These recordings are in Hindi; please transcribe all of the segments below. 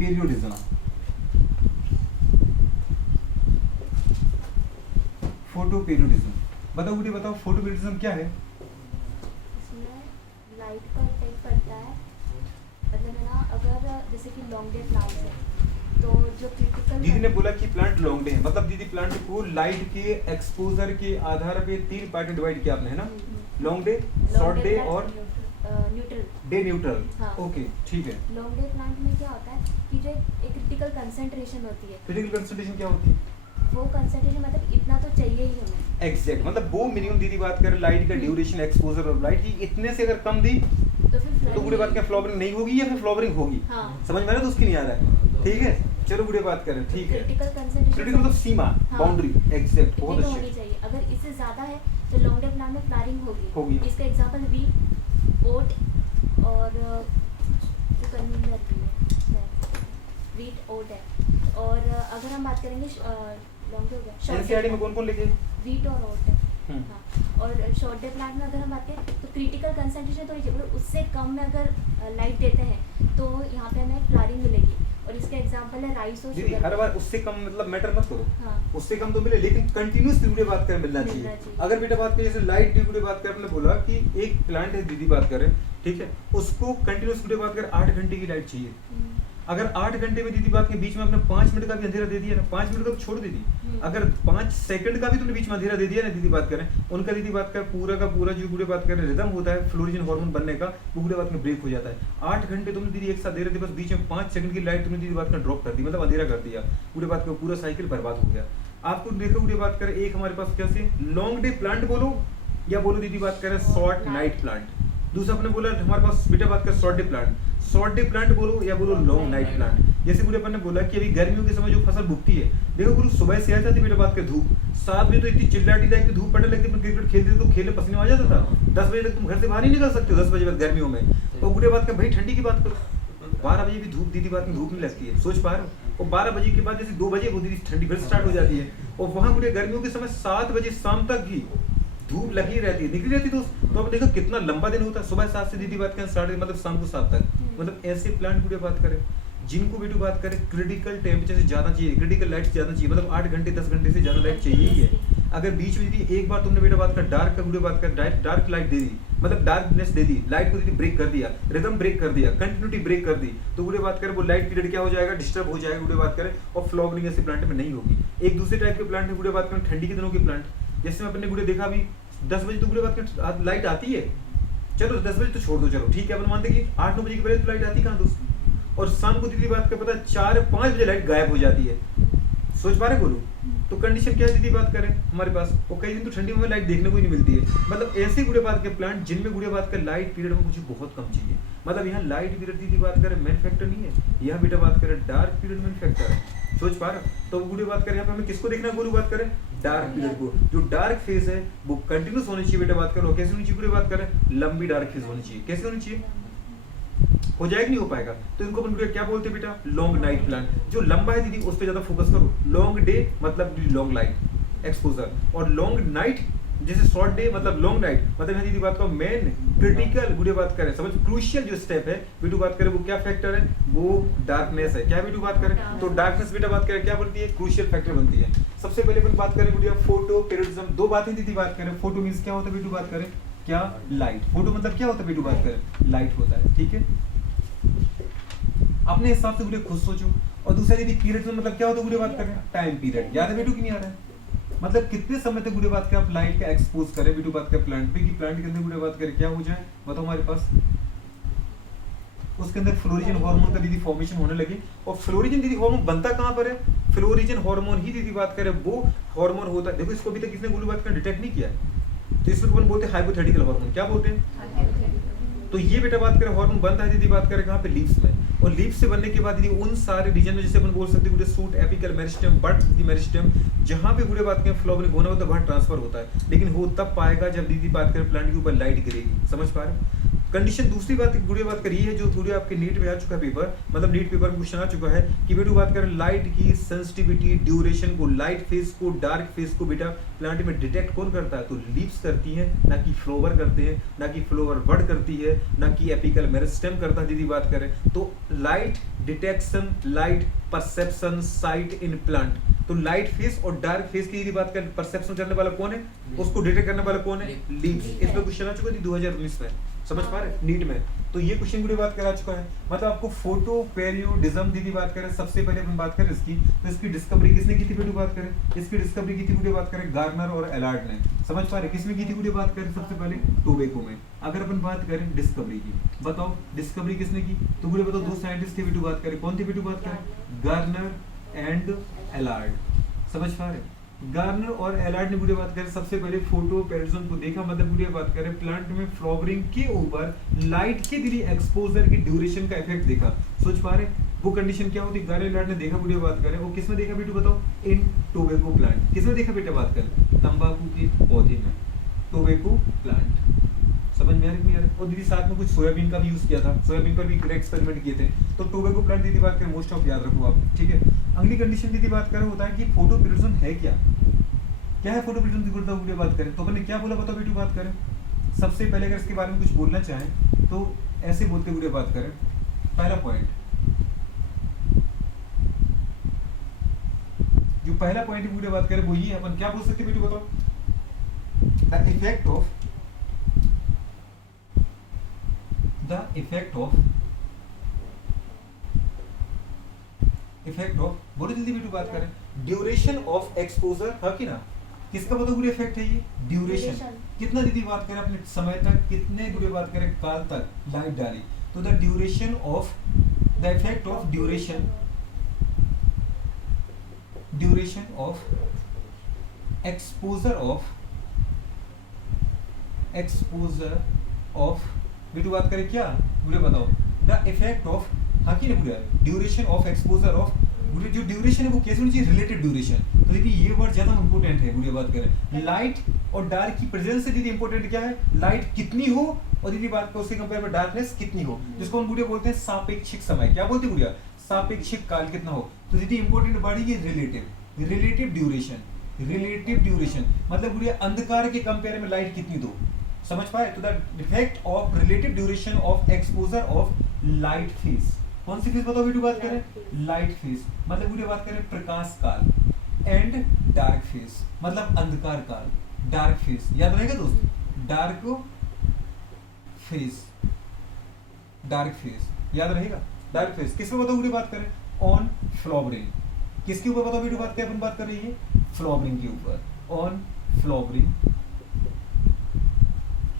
पीरियोडिज्म। फोटो पीरियोडिज्म बताओ बेटी, बताओ फोटो पीरियोडिज्म क्या है? इसमें लाइट का इफेक्ट पड़ता है, मतलब है ना, अगर जैसे कि लॉन्ग डे प्लांट्स है तो जो क्रिटिकल। दीदी ने बोला कि प्लांट लॉन्ग डे है, मतलब दीदी प्लांट को लाइट के एक्सपोजर के आधार पे 3 पार्ट में डिवाइड किया आपने, है ना? लॉन्ग डे, शॉर्ट डे और न्यूट्रल। Day neutral. हाँ। ओके ठीक है। लॉन्ग डे प्लांट में क्या होता है कि जो एक क्रिटिकल कंसंट्रेशन होती है, क्रिटिकल कंसंट्रेशन क्या होती है? वो कंसंट्रेशन मतलब इतना तो चाहिए ही हमें। एग्जैक्ट, मतलब वो मिनिमम दीदी बात करें लाइट का ड्यूरेशन एक्सपोजर ऑफ लाइट की, इतने से अगर कम दी तो फिर तो बुढ़े बात क्या फ्लावरिंग नहीं होगी या फिर फ्लावरिंग होगी? हाँ। समझ में आ रहा है? तो उसकी नहीं आ रहा है, ठीक है। चलो बुढ़े बात करें, ठीक है। क्रिटिकल कंसंट्रेशन क्रिटिकल मतलब सीमा, बाउंड्री, एग्जैक्ट, बहुत होनी अच्छे। चाहिए। अगर इससे ज्यादा है तो लॉन्ग डे प्लांट में फ्लावरिंग होगी। इसका एग्जांपल वीट, ओट और चुकंदर भी है, वीट ओट है। और अगर हम बात करेंगे लॉन्ग डे हो गया, एनसीईआरटी में कौन-कौन लिखे? वीट और ओट है। हाँ। और शॉर्ट डे प्लांट में अगर हम बात करें तो क्रिटिकल कंसंट्रेशन थोड़ी चाहिए, मतलब उससे कम में अगर लाइट देते हैं तो यहाँ पे हमें फ्लावरिंग मिलेगी। और इसका एग्जांपल है राइस और दीदी शुगर। हर बार उससे कम मतलब मैटर मत करो। हाँ। उससे कम तो मिले, लेकिन कंटिन्यूस वीडियो बात कर मिलना चाहिए। अगर बेटा बात करें जैसे लाइट वीडियो बात कर, आपने बोला कि एक प्लांट है दीदी बात करें, ठीक है, उसको कंटिन्यूस वीडियो बात कर 8 घंटे की लाइट चाहिए। अगर 8 घंटे में दीदी बात के बीच में आपने 5 मिनट का भी अंधेरा दे दिया ना, 5 मिनट का तो छोड़ दीदी, अगर 5 सेकंड का भी तुमने बीच में अंधेरा दे दिया ना दीदी बात करें, उनका दीदी बात कर पूरा का पूरा जो बुढ़े बात करें रिदम होता है फ्लोरिजन हार्मोन बनने का, वो बुढ़े बात में ब्रेक हो जाता है। 8 घंटे तुमने दीदी एक साथ दे रहे थे, बस बीच में 5 सेकंड की लाइट तुमने दीदी बात में ड्रॉप कर दी, मतलब अंधेरा कर दिया, बुढ़े बात का पूरा साइकिल बर्बाद हो गया। आपको देखो बुढ़े बात करें, एक हमारे पास कैसे लॉन्ग डे प्लांट बोलो या बोलो दीदी बात करें शॉर्ट नाइट प्लांट। दूसरा आपने बोला हमारे पास बेटा बात कर short day plant, short day plant बोलो या बोलो लॉन्ग नाइट प्लांट। जैसे पूरे अपन ने बोला कि अभी गर्मियों के समय जो फसल बुकती है, देखो गुरु सुबह से आ जाती बेटा बात कर धूप, 7 बजे तो इतनी चिल्लाटी टाइप की धूप पड़ने लगती है, क्रिकेट खेलते तो खेलने पसीने आ जाता था, 10 बजे तक तुम घर से बाहर नहीं निकल सकते हो, 10 बजे बाद गर्मियों में। तो बुढ़े बात कर भाई ठंडी की बात करो, 12 बजे भी धूप दीदी बात में धूप नहीं लगती है, सोच पा रहे हो? और 12 बजे के बाद जैसे 2 बजे वो दीदी ठंडी फिर स्टार्ट हो जाती है, और वहां बुढ़े गर्मियों के समय 7 बजे शाम तक ही धूप लगी रहती है, निकली रहती है दोस्त। तो अब देखो कितना लंबा दिन होता है, सुबह 7 से दीदी बात करें स्टार्ट मतलब शाम को 7 तक, मतलब ऐसे प्लांट पूरे बात करें जिनको बेटू बात करें क्रिटिकल टेम्परेचर से ज्यादा चाहिए, क्रिटिकल लाइट ज्यादा चाहिए, मतलब 8 घंटे 10 घंटे से ज्यादा लाइट चाहिए ही है। अगर बीच में दीदी एक बार तुमने बेटा बात कर डार्क का वीडियो बात कर डार्क लाइट दे दी, मतलब डार्कनेस दे दी, लाइट को दीदी ब्रेक कर दिया, रिदम ब्रेक कर दिया, कंटिन्यूटी ब्रेक कर दी, तो वीडियो बात करें वो लाइट पीरियड क्या हो जाएगा, डिस्टर्ब हो जाएगा वीडियो बात करें, और फ्लावरिंग ऐसे प्लांट में नहीं होगी। एक दूसरे टाइप के प्लांट में वीडियो बात करें ठंडी के दिनों के प्लांट, जैसे अपने वीडियो देखा अभी 10 बजे तो वीडियो बात करें लाइट आती है, चलो 10 बजे तो छोड़ दो, चलो ठीक है अपन मानते कि 8-9 बजे के पहले तो लाइट आती कहाँ दोस्त, और शाम को दीदी बात का पता 4-5 बजे लाइट गायब हो जाती है, सोच पा रहे बोलो? तो कंडीशन क्या है दीदी बात करें हमारे पास, और कई दिन तो ठंडी में लाइट देखने को ही नहीं मिलती है। मतलब ऐसे गुड़े बात के प्लांट जिनमें गुड़े बात का लाइट पीरियड में मुझे बहुत कम चाहिए, मतलब यहाँ लाइट पीरियड दीदी बात करें मेन फैक्टर नहीं है, यहाँ बेटा बात करें डार्क पीरियड मेन फैक्टर है, सोच पा रहे? तो गुड़े बात करें यहाँ पे हमें किसको देखना है, गुरु बात करें डार्क पीरियड को, जो डार्क फेज है वो कंटिन्यूस होनी चाहिए बेटा बात करो, कैसे होनी चाहिए गुड़े बात करें, लंबी डार्क फेज होनी चाहिए, कैसे होनी चाहिए, हो जाएगा नहीं हो पाएगा, तो इनको अपन क्या बोलते हैं बेटा लॉन्ग नाइट प्लांट। जो लंबा है दीदी उस पर ज्यादा फोकस करो, लॉन्ग डे मतलब लॉन्ग लाइट एक्सपोजर, और लॉन्ग नाइट जैसे शॉर्ट डे मतलब लॉन्ग नाइट, मतलब यहाँ दीदी बात करो मेन क्रिटिकल वीडियो बात करें समझ क्रूशियल जो स्टेप है वीडियो बात करें वो क्या फैक्टर है, वो डार्कनेस है। क्या वीडियो बात करें तो डार्कनेस बेटा बात करें क्या बनती है, क्रूशियल फैक्टर बनती है। सबसे पहले अपन बात करें वीडियो फोटो पीरियडिज्म, दो बातें दीदी बात करें, फोटो मींस क्या होता है वीडियो बात करें, क्या लाइट, फोटो मतलब क्या होता है वीडियो बात करें लाइट होता है, ठीक है। अपने हिसाब से वीडियो खुद सोचो। और दूसरा यदि पीरियड मतलब क्या होता है वीडियो बात करें, टाइम पीरियड, याद है वीडियो की नहीं आ रहा है, मतलब कितने समय तक वीडियो बात करें आप लाइट का एक्सपोज करें वीडियो बात करें प्लांट पे, कि प्लांट के अंदर वीडियो बात करें क्या हो जाए बताओ हमारे पास, उसके अंदर फ्लोरिजन हार्मोन का दीदी फॉर्मेशन होने लगे। और फ्लोरिजन दीदी हार्मोन बनता कहां पर है, फ्लोरिजन हार्मोन ही दीदी बात करें वो हार्मोन होता है, देखो इसको अभी तक किसने वीडियो बात कर डिटेक्ट नहीं किया, तो इसको अपन बोलते हैं हाइपोथेटिकल हार्मोन, क्या बोलते हैं, तो ये बेटा बात करें हार्मोन बनता है दीदी बात करें कहाँ पे, लीव्स में, और लीव्स से बनने के बाद दीदी उन सारे रीजन में जैसे अपन बोल सकते हैं suit apical meristem but the meristem, जहाँ पे गुड़े बात करें फ्लावरिंग होना होता है वहाँ ट्रांसफर होता है, लेकिन हो तब पाएगा जब दीदी बात करें प्लांट के ऊपर लाइट गिरेगी, समझ पा रहे, कंडीशन दूसरी बात गुड़िया बात करी है, जो गुड़िया आपके नीट में आ चुका है पेपर, मतलब नीट पेपर में क्वेश्चन आ चुका है कि बेटू बात करें लाइट की सेंसिटिविटी ड्यूरेशन को, लाइट फेज को डार्क फेज को बेटा प्लांट में डिटेक्ट कौन करता है, तो लीव्स करती है, ना कि फ्लावर करते हैं, ना कि फ्लावर बड करती है, ना कि एपिकल मेरिस्टेम करता है। दीदी बात करें तो light detection, light perception, site in plant, तो लाइट फेज और डार्क फेज की यदि बात करें परसेप्शन करने वाला कौन है, उसको डिटेक्ट करने वाला कौन है, लीव्स। इस पे क्वेश्चन आ चुका है 2019 में, समझ पा रहे नीट में। तो ये क्वेश्चन की बात करा चुका है, मतलब आपको फोटो पेरियोडिज्म दीदी बात करें, सबसे पहले अपन बात करें इसकी, तो इसकी डिस्कवरी किसने की थी बेटू बात करें, इसकी डिस्कवरी की थी वीडियो बात करें गार्नर और एलार्ड ने, समझ पा रहे किसमें की थी वीडियो बात करें, सबसे पहले टोबैको में। अगर अपन बात करें डिस्कवरी की, बताओ डिस्कवरी किसने की, तो वीडियो बताओ दो साइंटिस्ट थे वीडियो बात करें, कौन थे वीडियो बात करें, गार्नर एंड एलार्ड, समझ पा रहे। गार्नर और एलार्ड ने वीडियो बात करें सबसे पहले फोटो पेरियोडिज्म को देखा, मतलब वीडियो बात करें प्लांट में फ्लावरिंग के ऊपर लाइट के दिली एक्सपोजर की ड्यूरेशन का इफेक्ट देखा, सोच पा रहे वो कंडीशन क्या होती, गार्नर एलार्ड ने देखा वीडियो बात करें, वो किसमें देखा बेटू बताओ, इन टोबैको प्लांट, किसमें देखा बेटा बात करें, तंबाकू के पौधे में, टोबैको प्लांट, समझ में आ रही है। और दीदी साथ में कुछ सोयाबीन का भी यूज किया था, सोयाबीन पर भी एक्सपेरिमेंट किए थे, तो टोबैको प्लांट दीदी बात करें मोस्ट ऑफ याद रखो आप, ठीक है। अगली कंडीशन दीदी बात करें होता है कि फोटो पेरियोडिज्म है क्या, क्या है फोटो पेरियोडिज्म की वीडियो बात करें, तो मैंने क्या बोला बताओ बेटू बात करें। सबसे पहले अगर इसके बारे में कुछ बोलना चाहें तो ऐसे बोलते वीडियो बात करें, पहला पॉइंट, जो पहला पॉइंट वीडियो बात करें वो ये अपन क्या बोल सकते बेटू बताओ, द इफेक्ट ऑफ बोलो जल्दी बेटू बात करें, ड्यूरेशन ऑफ एक्सपोजर है कि ना, किसका बताओ गुड़े इफेक्ट है ये, ड्यूरेशन, कितना दीदी बात करें अपने समय तक, कितने गुड़े बात करें काल तक लाइट डाली, तो the duration of, the effect of duration of exposure of बेटू बात करें क्या गुड़े बताओ, द इफेक्ट ऑफ, हाँ की ना गुड़े, ड्यूरेशन ऑफ एक्सपोजर ऑफ, जो ड्यूरेशन है वो कैसे होनी चाहिए, रिलेटिव ड्यूरेशन, तो दीदी ये वर्ड ज्यादा इंपॉर्टेंट है गुड़िया बात करें, लाइट और डार्क की प्रेजेंस से दीदी इंपॉर्टेंट क्या है, लाइट कितनी हो और दीदी बात करें उससे कंपेयर में डार्कनेस कितनी हो, जिसको हम गुड़िया बोलते हैं सापेक्षिक समय, क्या बोलते हैं गुड़िया, सापेक्षिक काल कितना हो, तो दीदी इंपॉर्टेंट वर्ड है ये रिलेटिव ड्यूरेशन, मतलब गुड़िया अंधकार के कंपेयर में लाइट कितनी दो, समझ पाए, तो the effect of relative duration of exposure of light phase, कौन सी फेज बताओ वीडियो बात करें, लाइट फेज, मतलब वीडियो बात करें प्रकाश काल, एंड डार्क फेज मतलब अंधकार काल, डार्क फेज याद रहेगा दोस्त, डार्क फेज याद रहेगा, डार्क फेज किस पे बताओ वीडियो बात करें, ऑन फ्लावरिंग, किसके ऊपर बताओ वीडियो बात करें, अपन बात कर रही है फ्लावरिंग के ऊपर, ऑन फ्लावरिंग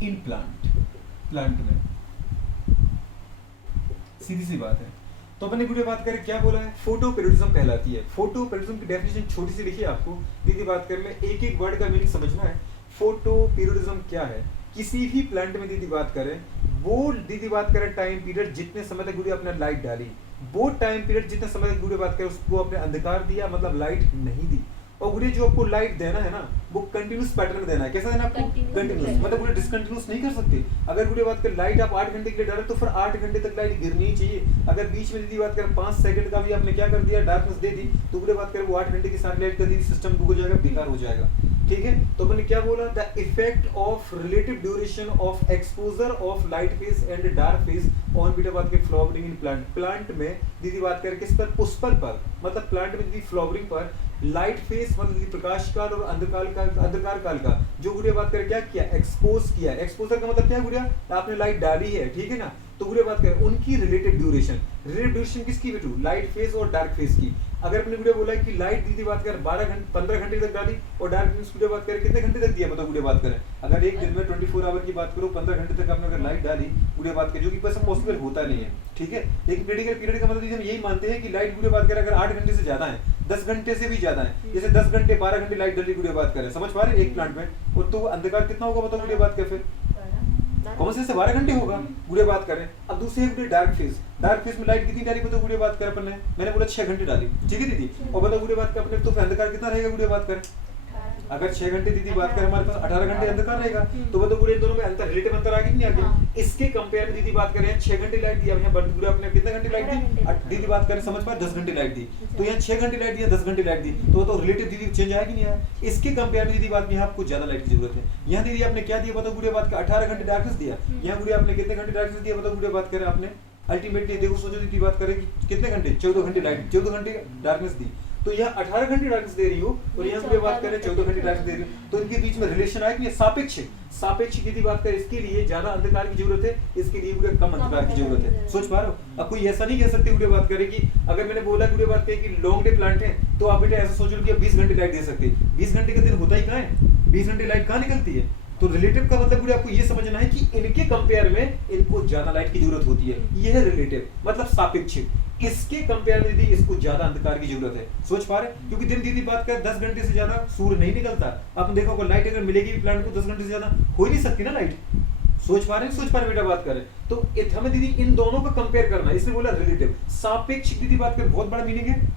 इन प्लांट में, सीधी सी बात है। तो अपने वीडियो बात करें क्या बोला है, फोटो पेरियोडिज्म कहलाती है। फोटो पेरियोडिज्म की डेफिनेशन छोटी सी लिखी है आपको, दीदी बात कर ले, एक एक वर्ड का मीनिंग समझना है। फोटो पेरियोडिज्म क्या है, किसी भी प्लांट में दीदी बात करें, वो दीदी बात करें टाइम पीरियड जितने समय तक गुड़िया अपने लाइट डाली, वो टाइम पीरियड जितने समय तक गुड़िया बात करें उसको अपने अंधकार दिया, मतलब लाइट नहीं दी। और गुड़िया जो आपको लाइट देना है ना वो कंटिन्यूस पैटर्न में देना है, कैसा देना आपको, कंटिन्यूस, मतलब गुड़िया डिसकंटिन्यूस नहीं कर सकते। अगर गुड़िया बात करें लाइट आप 8 घंटे के लिए डाले तो फिर 8 घंटे तक लाइट गिरनी ही चाहिए। अगर बीच में दीदी बात करें 5 सेकंड का भी आपने क्या कर दिया, डार्कनेस दे दी, तो गुड़िया बात करें वो 8 घंटे की सारी लाइट कर दी, सिस्टम हो जाएगा, बेकार हो जाएगा, ठीक है। तो मैंने क्या बोला, the effect of relative duration of exposure of light phase and dark phase on beta बात करें फ्लावरिंग इन प्लांट, प्लांट में दीदी बात करें किस पर, पुष्पन पर, मतलब प्लांट में दीदी फ्लावरिंग पर लाइट फेज मतलब प्रकाश काल और अंधकार काल का जो गुड़िया बात करें क्या किया, एक्सपोज किया। एक्सपोजर का मतलब क्या है गुड़िया, आपने लाइट डाली है, ठीक है ना, तो गुड़िया बात करें उनकी रिलेटिव ड्यूरेशन किसकी बेटू, लाइट फेज और डार्क फेज की। अगर अपने वीडियो बोला है कि लाइट दीदी बात करें 15 घंटे तक डाली और डार्क वीडियो बात करें कितने घंटे तक दिया, मतलब वीडियो बात करें अगर एक दिन में 24 आवर की बात करो 15 घंटे तक आपने अगर लाइट डाली वीडियो बात करें, जो कि वैसे पॉसिबल होता नहीं है, ठीक है। लेकिन क्रिटिकल पीरियड का मतलब हम यही मानते हैं कि लाइट वीडियो बात करें अगर 8 घंटे से ज्यादा है, 10 घंटे से भी ज्यादा है, जैसे 10 घंटे 12 घंटे लाइट डली वीडियो बात करें, समझ पा रहे एक प्लांट में, और तो अंधकार कितना होगा बताओ वीडियो बात करें, फिर कौन से 12 घंटे होगा गुड़िया बात करें। अब दूसरे गुड़िया डार्क फेज में लाइट कितनी डाली बताओ गुड़िया बात करें अपन ने, मैंने बोला 6 घंटे डाली, ठीक है दीदी, और बताओ गुड़िया बात करें अपने तो अंधकार कितना रहेगा गुड़िया बात करें, अगर 6 घंटे दीदी बात करें हमारे पास 18 घंटे अंधकार रहेगा, तो वो तो पूरे इन दोनों में अंतर, रिलेटिव अंतर आ गया नहीं आ गया। हाँ। इसके कंपेयर में दीदी बात करें 6 घंटे लाइट दी, अब यहाँ पूरे अपने कितने घंटे लाइट दी दीदी बात करें समझ पाए 10 घंटे लाइट दी, तो यहाँ 6 घंटे लाइट दी 10 घंटे लाइट दी, तो वो तो रिलेटिव दीदी चेंज आया कि नहीं आया। इसके कंपेयर में दीदी बात में यहाँ आपको ज्यादा लाइट की जरूरत है। यहाँ दीदी आपने क्या दिया बताओ गुड़िया बात का 18 घंटे डार्कनेस दिया, यहाँ गुड़िया आपने कितने घंटे डार्कनेस दिया बताओ गुड़िया बात करें आपने अल्टीमेटली देखो सोचो दीदी बात करें कितने घंटे 14 घंटे लाइट 14 घंटे डार्कनेस दी, तो यहाँ 18 घंटे डार्कनेस दे रही हो और यहाँ पे बात करें 14 घंटे डार्कनेस दे रही हो, तो इनके बीच में रिलेशन आया कि नहीं सापेक्ष सापेक्ष की बात करें इसके लिए ज्यादा अंधकार की जरूरत है, इसके लिए गुड़िया कम अंधकार की जरूरत है। सोच पा रहे हो। अब कोई ऐसा नहीं कह सकते गुड़िया बात करें कि अगर मैंने बोला गुड़िया बात करें कि लॉन्ग डे प्लांट है तो आप बेटा ऐसा सोच लो कि 20 घंटे लाइट दे सकते, 20 घंटे का दिन होता ही कहाँ है, 20 घंटे लाइट कहाँ निकलती है। तो रिलेटिव का मतलब गुड़िया आपको ये समझना है कि इनके कंपेयर में इनको ज्यादा लाइट की जरूरत होती है, यह है रिलेटिव मतलब सापेक्ष। इसके कंपेयर में दीदी इसको ज्यादा अंधकार की जरूरत है। सोच पा रहे, क्योंकि दिन दीदी बात कर 10 घंटे से ज्यादा सूर्य नहीं निकलता। आपने देखा होगा लाइट अगर मिलेगी भी प्लांट को 10 घंटे से ज्यादा हो ही नहीं सकती ना लाइट। सोच पा रहे हैं, सोच पा रहे बेटा बात करें तो हमें दीदी इन दोनों का कंपेयर करना है, इसलिए बोला रिलेटिव। सापेक्ष दीदी बात कर बहुत बड़ा मीनिंग है,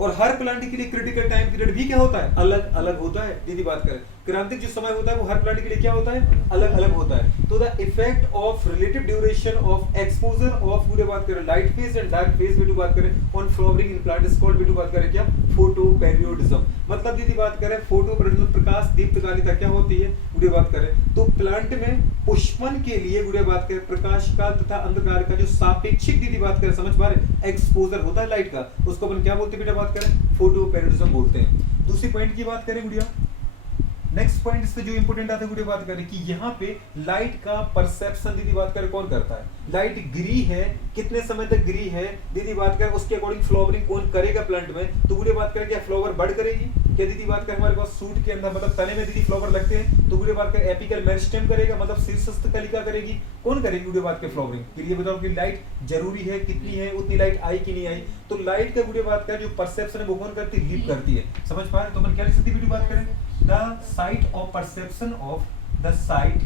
और हर प्लांट के लिए क्रिटिकल टाइम पीरियड भी क्या होता है अलग अलग होता है। दीदी बात करें क्रांतिक जो समय होता है वो हर प्लांट के लिए क्या होता है अलग अलग होता है। तो the effect of relative duration of exposure of video बात करें light phase and dark phase video बात करें on flowering in plant is called video बात करें क्या फोटो पेरियोडिज्म। मतलब दीदी बात करें फोटो पेरियोडिज्म प्रकाश दीप्तकालिता क्या होती है वीडियो बात करें तो प्लांट में पुष्पन के लिए वीडियो बात करें प्रकाश का तथा अंधकार का जो सापेक्षिक दीदी बात करें समझ पा रहे एक्सपोजर होता है लाइट का, उसको अपन क्या बोलते हैं बेटा बात करें फोटो पेरियोडिज्म बोलते हैं। दूसरी पॉइंट की बात करें गुड़िया, नेक्स्ट पॉइंट इससे जो इंपोर्टेंट आता है गुड़िया बात करें कि यहाँ पे लाइट का परसेप्शन दीदी बात करें कौन करता है। लाइट गिरी है कितने समय तक गिरी है दीदी बात करें उसके अकॉर्डिंग फ्लावरिंग कौन करेगा प्लांट में। तो गुड़िया बात करें क्या फ्लावर बड़ करेगी क्या दीदी बात करें हमारे पास सूट के अंदर मतलब तने में दीदी फ्लावर लगते हैं तो गुड़िया बात करें एपिकल मेरिस्टेम करेगा मतलब शीर्षस्थ कलिका करेगी कौन करेगी गुड़िया बात करें फ्लावरिंग के लिए। बताओ कि लाइट जरूरी है कितनी है उतनी लाइट आई कि नहीं आई। तो लाइट का गुड़िया बात करें जो परसेप्शन है वो कौन करती है लीप करती है। समझ पा रहे तो अपन क्या लिख सकते वीडियो बात करें the sight of perception of the sight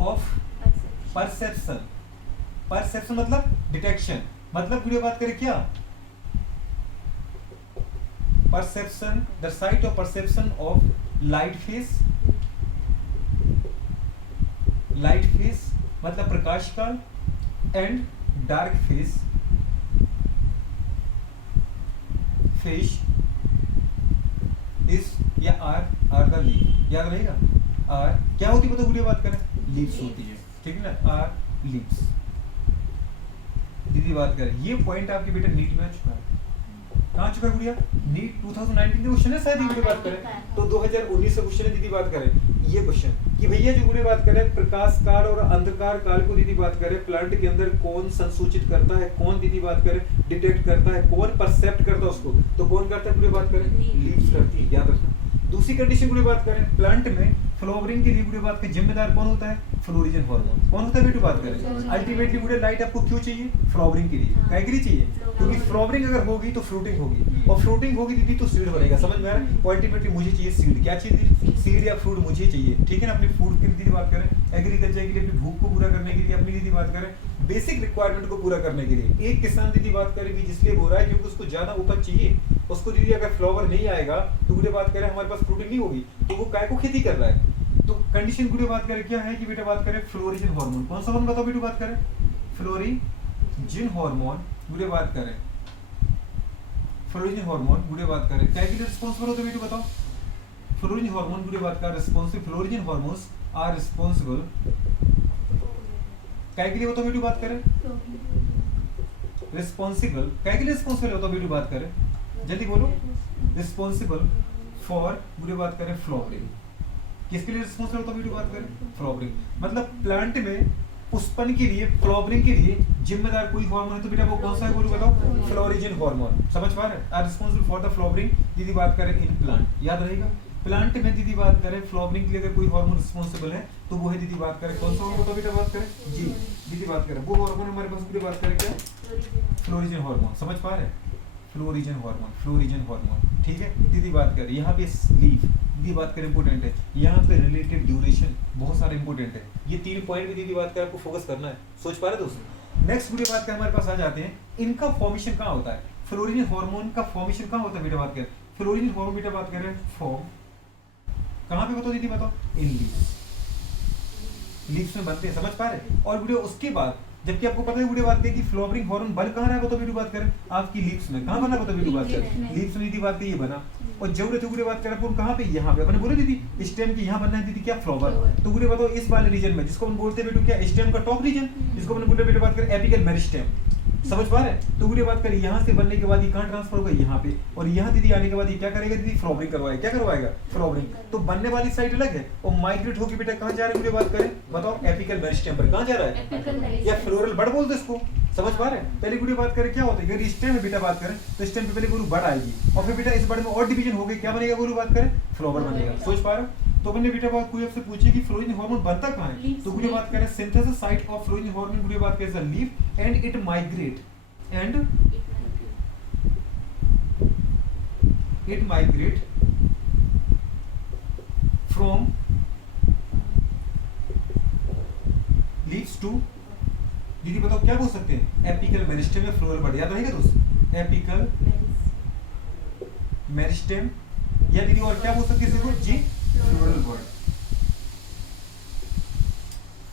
of perception perception मतलब डिटेक्शन मतलब वीडियो बात करें क्या perception the sight of perception of light phase मतलब प्रकाश काल and dark phase इस या आर द लीफ याद रहेगा। आर क्या होती है बताओ वीडियो बात करें लीव्स होती है ठीक है ना आर लीव्स दीदी बात करें। ये पॉइंट आपके बेटा नीट में आ चुका है कहाँ चुका है गुड़िया नीट 2019 के क्वेश्चन है शायद वीडियो बात करें तो 2019 से क्वेश्चन है दीदी बात करें ये क्वेश्चन कि भैया जो वीडियो बात करें प्रकाश काल और अंधकार काल को दीदी बात करें प्लांट के अंदर कौन संसूचित करता है कौन दीदी बात करें डिटेक्ट करता है कौन परसेप्ट करता है उसको तो कौन करता है वीडियो बात करें लीव्स करती है याद रखना। दूसरी कंडीशन वीडियो बात करें प्लांट में फ्लावरिंग के लिए वीडियो बात के जिम्मेदार कौन होता है फ्लोरिजन हार्मोन कौन होता है वीडियो बात करें। अल्टीमेटली वीडियो लाइट आपको क्यों चाहिए फ्लावरिंग के लिए काय के लिए चाहिए क्योंकि फ्लावरिंग अगर होगी तो फ्रूटिंग होगी और फ्रूटिंग होगी दीदी तो सीड बनेगा। समझ में आ रहा है अल्टीमेटली मुझे चाहिए सीड क्या चाहिए सीड या फ्रूट मुझे चाहिए ठीक है ना। अपनी फूड के लिए बात करें एग्रीकल्चर के लिए अपनी भूख को पूरा करने के लिए अपनी दीदी बात करें बेसिक रिक्वायरमेंट को पूरा करने के लिए एक किसान दीदी बात करें बीज इसलिए बो रहा है क्योंकि उसको ज्यादा उपज चाहिए उसको दीदी अगर फ्लावर नहीं आएगा तो वीडियो बात करें हमारे पास फ्रूटिंग नहीं होगी तो वो काय को खेती कर रहा है। तो कंडीशन वीडियो बात करें क्या है कि बेटा बात करें फ्लोरिजन हार्मोन कौन सा हार्मोन बताओ वीडियो बात करें फ्लोरिजन हार्मोन वीडियो बात करें फ्लोरिजन हार्मोन वीडियो बात करें क्या के लिए रिस्पांसिबल होता है वीडियो बताओ फ्लोरिजन हार्मोन वीडियो बात कर responsible florigen hormones are responsible क्या के लिए होता है वीडियो बात करें रिस्पांसिबल क्या के लिए रिस्पांसिबल होता है वीडियो बात करें जल्दी बोलो रिस्पांसिबल फॉर वीडियो बात करें फ्लावरिंग किसके लिए रिस्पांसिबल होता है वीडियो बात करें फ्लावरिंग मतलब प्लांट में पुष्पन के लिए फ्लावरिंग के लिए जिम्मेदार कोई हार्मोन है तो बेटा वो कौन सा है बोलो बताओ फ्लोरिजन हार्मोन। समझ पा रहे are responsible for the flowering दीदी बात करें इन प्लांट याद रहेगा। प्लांट में दीदी बात करें फ्लावरिंग के लिए अगर कोई हार्मोन रिस्पांसिबल है तो वो है दीदी बात करें कौन सा हार्मोन बेटा बात करें जी दीदी बात करें वो हार्मोन हमारे पास दीदी बात करें क्या फ्लोरिजन हार्मोन। समझ पा रहे फ्लोरिजन हार्मोन ठीक है दीदी बात करें यहाँ पे लीफ दीदी बात करें इंपोर्टेंट है यहाँ पे रिलेटिव ड्यूरेशन बहुत सारा इंपोर्टेंट है। ये 3 पॉइंट भी दीदी बात करें आपको फोकस करना है सोच पा रहे दोस्तों। नेक्स्ट वीडियो बात करें हमारे पास आ जाते हैं इनका फॉर्मेशन कहाँ होता है फ्लोरिजन हार्मोन का फॉर्मेशन कहाँ होता है बेटा बात करें फ्लोरिजन हार्मोन बेटा बात करें फॉर्म कहाँ पे बताओ दीदी, बताओ इन लीव्स, लीव्स में बनते हैं, समझ पा रहे। और वीडियो उसके बाद, जबकि आपको पता है वीडियो बात करें कि फ्लावरिंग हार्मोन बन कहाँ रहा है, बताओ वीडियो बात करें आपकी लीव्स में, कहाँ बना बताओ वीडियो बात करें, लीव्स में दीदी बात करें ये बना। और जरूरत है वीडियो बात करें अपन कहाँ पे, यहाँ पे अपने बोले दीदी स्टेम के यहाँ बनना है दीदी क्या, फ्लावर। तो वीडियो बताओ इस वाले रीजन में जिसको अपन बोलते हैं बेटू क्या, स्टेम का टॉप रीजन, जिसको अपन बोलते हैं वीडियो बात करें एपिकल मेरिस्टेम, समझ पा रहे हैं। तो वीडियो बात करें यहाँ से बनने के बाद ये कहाँ ट्रांसफर होगा, यहाँ पे, और यहाँ दीदी आने के बाद ये क्या करेगा दीदी, फ्लावरिंग करवाएगा, क्या करवाएगा, फ्लावरिंग। तो बनने वाली साइड अलग है और माइग्रेट होकर बेटा कहाँ जा रहा है वीडियो बात करें, बताओ एपिकल मेरिस्टेम पर, कहाँ जा रहा है, या फ्लोरल बड बोलते इसको, समझ पा रहे हैं। पहले वीडियो बात करें क्या होता है, अगर स्टेम में बेटा बात करें तो स्टेम पे पहले गुरु बड आएगी और फिर बेटा इस बड में और डिवीजन हो गई, क्या बनेगा गुरु बात करें, फ्लावर बनेगा, सोच पा रहे हो। तो मैंने बेटा बात कोई आपसे पूछी कि फ्लोरिन हार्मोन बनता कहाँ है, तो वीडियो बात करें synthesis site of fluorine hormone, video बात करें leaf and it migrate from leaves to, दीदी बताओ क्या बोल सकते हैं, एपिकल मेरिस्टेम या फ्लोरल बड, याद रहेगा दोस्त, एपिकल मेरिस्टेम, या दीदी और क्या बोल सकते हैं इसको जी, फ्लोरल बड,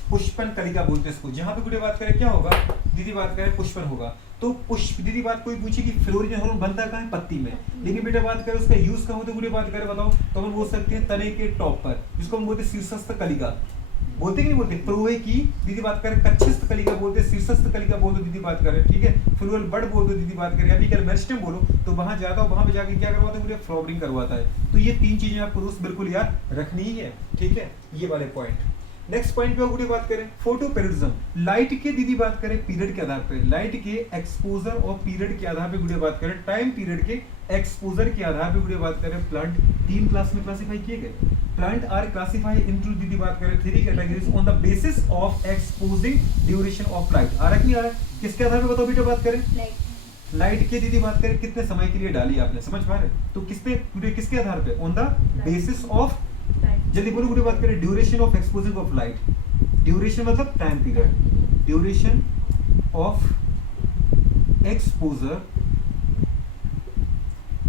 पुष्पन कलिका बोलते हैं इसको। जहां पे वीडियो बात करें क्या होगा दीदी बात करें, पुष्पन होगा। तो पुष्प दीदी बात कोई पूछे कि फ्लोरिन हार्मोन बनता कहाँ है, पत्ती में, लेकिन बेटा बात करें उसका यूज कहाँ होता है, वीडियो बात करें बताओ, तो हम बोल सकते हैं तने के टॉप पर, जिसको हम बोलते हैं शीर्षस्थ कलिका, बोलते कि नहीं बोलते, प्रोए की दीदी बात करें कक्षस्थ कलिका बोलते हैं, शीर्षस्थ कलिका बोल दो दीदी बात करें, ठीक है, फ्लोरल बड बोल दो दीदी बात करें, एपिकल मेरिस्टेम बोलो, तो वहां जाता है, वहां पे जाके क्या करवाता है, फ्लावरिंग करवाता है। तो ये तीन चीजें आपको दोस्त बिल्कुल याद रखनी ही है, ठीक है, ये वाले पॉइंट। नेक्स्ट पॉइंट पे गुड़ी बात करें, फोटोपेरिडिज्म, लाइट के दीदी बात करें पीरियड के आधार पे, लाइट के एक्सपोजर और पीरियड के आधार पे गुड़ी बात करें, टाइम पीरियड के एक्सपोजर के आधार पे गुड़ी बात करें, प्लांट तीन क्लास में क्लासिफाई किए गए। प्लांट आर क्लासिफाइड इनटू दीदी बात करें three categories on the basis of exposing duration of light. आ रहा है नहीं आ रहा है, किसके आधार पे बताओ बेटा बात करें, लाइट के दीदी बात करें कितने समय के लिए डाली आपने, समझ पा रहे, तो किसके आधार पे, ऑन द बेसिस ऑफ, जल्दी बोलो गुड़ी बात करें, duration of exposing of light, duration मतलब time period, duration of exposure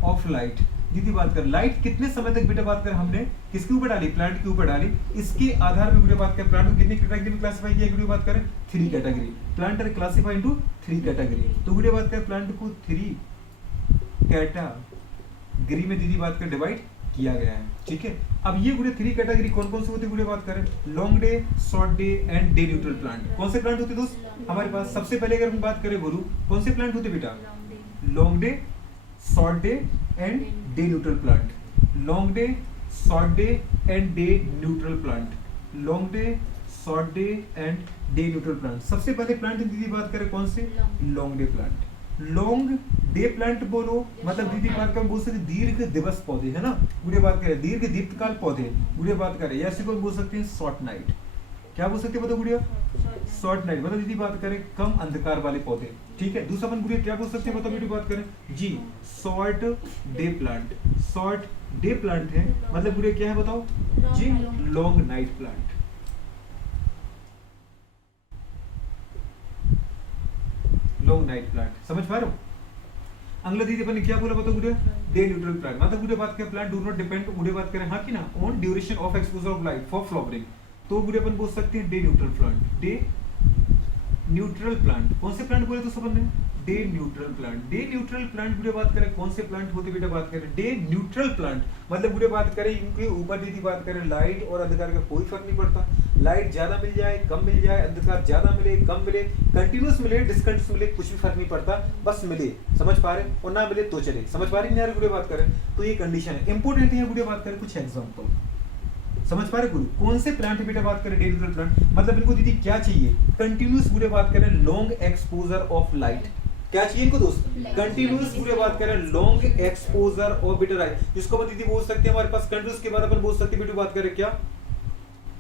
of light. दीदी बात कर लाइट कितने समय तक बेटा बात कर हमने किसके ऊपर डाली, प्लांट के ऊपर डाली, इसके आधार पे वीडियो बात कर प्लांट को कितनी कैटेगरी में क्लासिफाई किया, वीडियो बात करें three category, plant are classified into three category. तो वीडियो बात कर प्लांट को थ्री कैटेगरी में दीदी बात कर डिवाइड किया गया है, ठीक है। अब ये वीडियो थ्री कैटेगरी कौन कौन से होते हैं वीडियो बात करें, long day, short day and day neutral plant. कौन से प्लांट होते दोस्त हमारे पास, सबसे पहले अगर हम बात करें बोलू कौन से प्लांट होते बेटा, long day, short day and day neutral plant, long day, short day and day neutral plant, long day, short day and day neutral plant. सबसे पहले प्लांट दीदी बात करें कौन से, long day plant. Long day plant बोलो मतलब दीदी बात करें बोल सकते दीर्घ दिवस पौधे है ना, वीडियो बात करें दीर्घ दीप्तकाल पौधे, वीडियो बात करें या ऐसे कोई बोल सकते हैं शॉर्ट नाइट, क्या बोल सकते हैं बताओ वीडियो, शॉर्ट नाइट मतलब दीदी बात करें कम अंधकार वाले पौधे, ठीक है। दूसरा अपन वीडियो क्या बोल सकते हैं बताओ वीडियो बात करें जी, short day plant, short day plant है मतलब वीडियो क्या है बताओ जी, long night plant, long night plant, समझ पा रहे हो। अगला दीदी अपन ने क्या बोला बताओ वीडियो, डे न्यूट्रल प्लांट मतलब वीडियो बात करें plant do not depend, video बात करें हाँ कि ना on duration of exposure of light for flowering, तो वीडियो अपन बोल सकते हैं day neutral plant, day neutral plant. कौन से प्लांट बोले तो सब ने, day neutral plant, day neutral plant video बात करें कौन से प्लांट होते बेटा बात करें, डे न्यूट्रल प्लांट मतलब वीडियो बात करें इनके ऊपर दीदी बात करें लाइट और अंधकार का कोई फर्क नहीं पड़ता, लाइट ज्यादा मिल जाए कम मिल जाए, अंधकार ज्यादा मिले कम मिले, कंटिन्यूस मिले डिसकंटिन्यूस मिले, कुछ भी फर्क नहीं पड़ता, बस मिले, समझ पा रहे, और ना मिले तो चले, समझ पा रहे नहीं यार वीडियो बात करें, तो ये कंडीशन है इंपॉर्टेंट है वीडियो बात करें। कुछ एग्जांपल समझ पा रहे गुरु, कौन से प्लांट बेटा बात करें डे न्यूट्रल प्लांट मतलब इनको दीदी क्या चाहिए, कंटिन्यूस वीडियो बात करें लॉन्ग एक्सपोजर ऑफ लाइट, क्या चाहिए इनको दोस्त, कंटिन्यूस वीडियो बात करें long exposure of bitter light, जिसको अपन दीदी बोल सकते हैं हमारे पास कंटिन्यूस के बाद अपन बोल सकते हैं वीडियो बात करें क्या,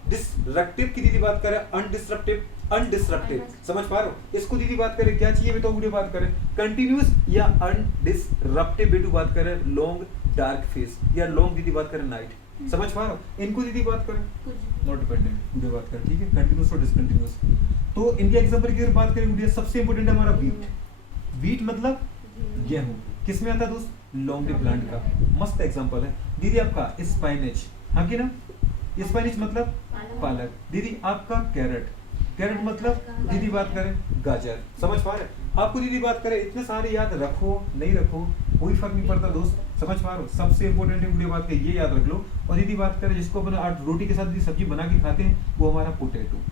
डिसरप्टिव की दीदी बात करें अनडिसरप्टिव, अनडिसरप्टिव, समझ पा रहे हो। इसको दीदी बात करें क्या चाहिए तो वीडियो बात करें कंटिन्यूस या अनडिसरप्टिव वीडियो बात करें लॉन्ग डार्क फेस या लॉन्ग दीदी बात करें नाइट, समझ पा रहे हो। इनको दीदी बात करें नॉट डिपेंडेंट वीडियो बात करें, ठीक है, कंटिन्यूस और डिसकंटिन्यूस। तो इनके एग्जांपल की अगर बात करें वीडियो सबसे इंपॉर्टेंट है हमारा वीट, वीट मतलब गेहूं, किसमें आता है दोस्त, लॉन्ग डे प्लांट का, मस्त एग्जांपल है दीदी आपका स्पाइनेच, हाँ कि ना? स्पेनिश मतलब पालक। पालक। दीदी आपका कैरेट, कैरेट मतलब दीदी बात करें गाजर। समझ पा रहे? आपको दीदी बात करें इतने सारे याद रखो नहीं रखो कोई फर्क नहीं पड़ता दोस्त। समझ पा रहे हो? सबसे इंपॉर्टेंट है वीडियो बात के ये याद रख लो। और दीदी बात करें जिसको अपन आज रोटी के साथ दीदी सब्जी बना के खाते हैं वो हमारा पोटैटो।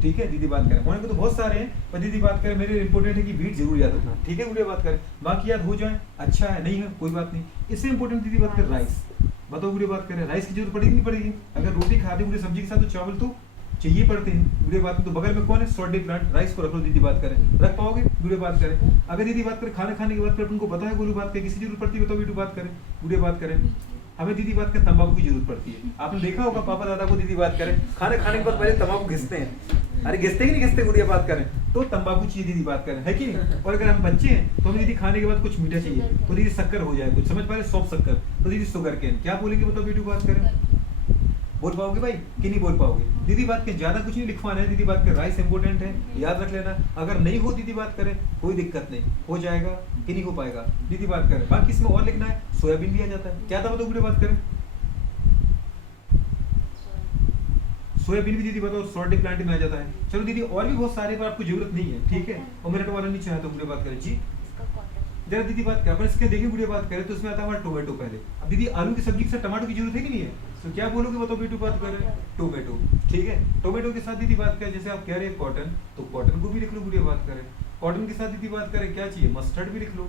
ठीक है, दीदी बात करें होने को तो बहुत सारे हैं पर दीदी बात करें मेरे इंपॉर्टेंट है कि बीट जरूर याद रखना। ठीक है, वीडियो बात करें बाकी याद हो जाए अच्छा है, नहीं है कोई बात नहीं। इससे इंपॉर्टेंट दीदी बात करें राइस। बताओ वीडियो बात करें राइस की जरूरत पड़ेगी नहीं पड़ेगी? अगर रोटी खाते पूरी सब्जी के साथ तो चावल तो चाहिए पड़ते हैं। वीडियो बात में तो बगल में कौन है? Salty plant. राइस को रख लो दीदी बात करें, रख पाओगे? वीडियो बात करें अगर दीदी बात करें खाना खाने के बाद उनको पता है गोलू बात करें किसी जरूरत पड़ती है? बताओ वीडियो बात करें, वीडियो बात करें हमें दीदी बात करें तंबाकू की जरूरत पड़ती है। आपने देखा होगा पापा दादा को दीदी बात करें खाना खाने के बाद पहले तंबाकू घिसते हैं। अरे घिसते ही नहीं घिसते वीडियो बात करें तो तंबाकू चाहिए दीदी बात करें, है कि नहीं? और अगर हम बच्चे हैं तो हमें दीदी खाने के बाद कुछ मीठा चाहिए तो दीदी शक्कर हो जाए कुछ। समझ पा रहे? सॉफ्ट शक्कर तो दीदी शुगर केन। क्या बोलेगी बताओ वीडियो बात करें? बोल पाओगे भाई कि नहीं बोल पाओगे? दीदी बात के ज्यादा कुछ नहीं लिखवाना है। दीदी बात के राइस इंपोर्टेंट है, याद रख लेना। अगर नहीं हो दीदी बात करें कोई दिक्कत नहीं, हो जाएगा कि नहीं हो पाएगा दीदी बात करें। बाकी इसमें और लिखना है सोयाबीन भी आ जाता है। क्या था बताओ वीडियो बात करें? सोयाबीन भी दीदी बताओ सॉल्टी प्लांट में आ जाता है। चलो दीदी और भी बहुत सारे पर आपको जरूरत नहीं है। ठीक है, और मेरा वाला नहीं चाहता वीडियो बात करें जी जरा दीदी बात करें अपन इसके देखिए वीडियो बात करें तो इसमें आता है हमारा टोमेटो पहले। अब दीदी आलू की सब्जी के साथ टमाटो की जरूरत है कि नहीं है? तो क्या बोलोगे बताओ वीडियो बात करें? टोमेटो। ठीक है, टोमेटो के साथ दीदी बात करें जैसे आप कह रहे हैं कॉटन तो कॉटन को भी लिख लो वीडियो बात करें। कॉटन के साथ दीदी बात करें क्या चाहिए? मस्टर्ड भी लिख लो।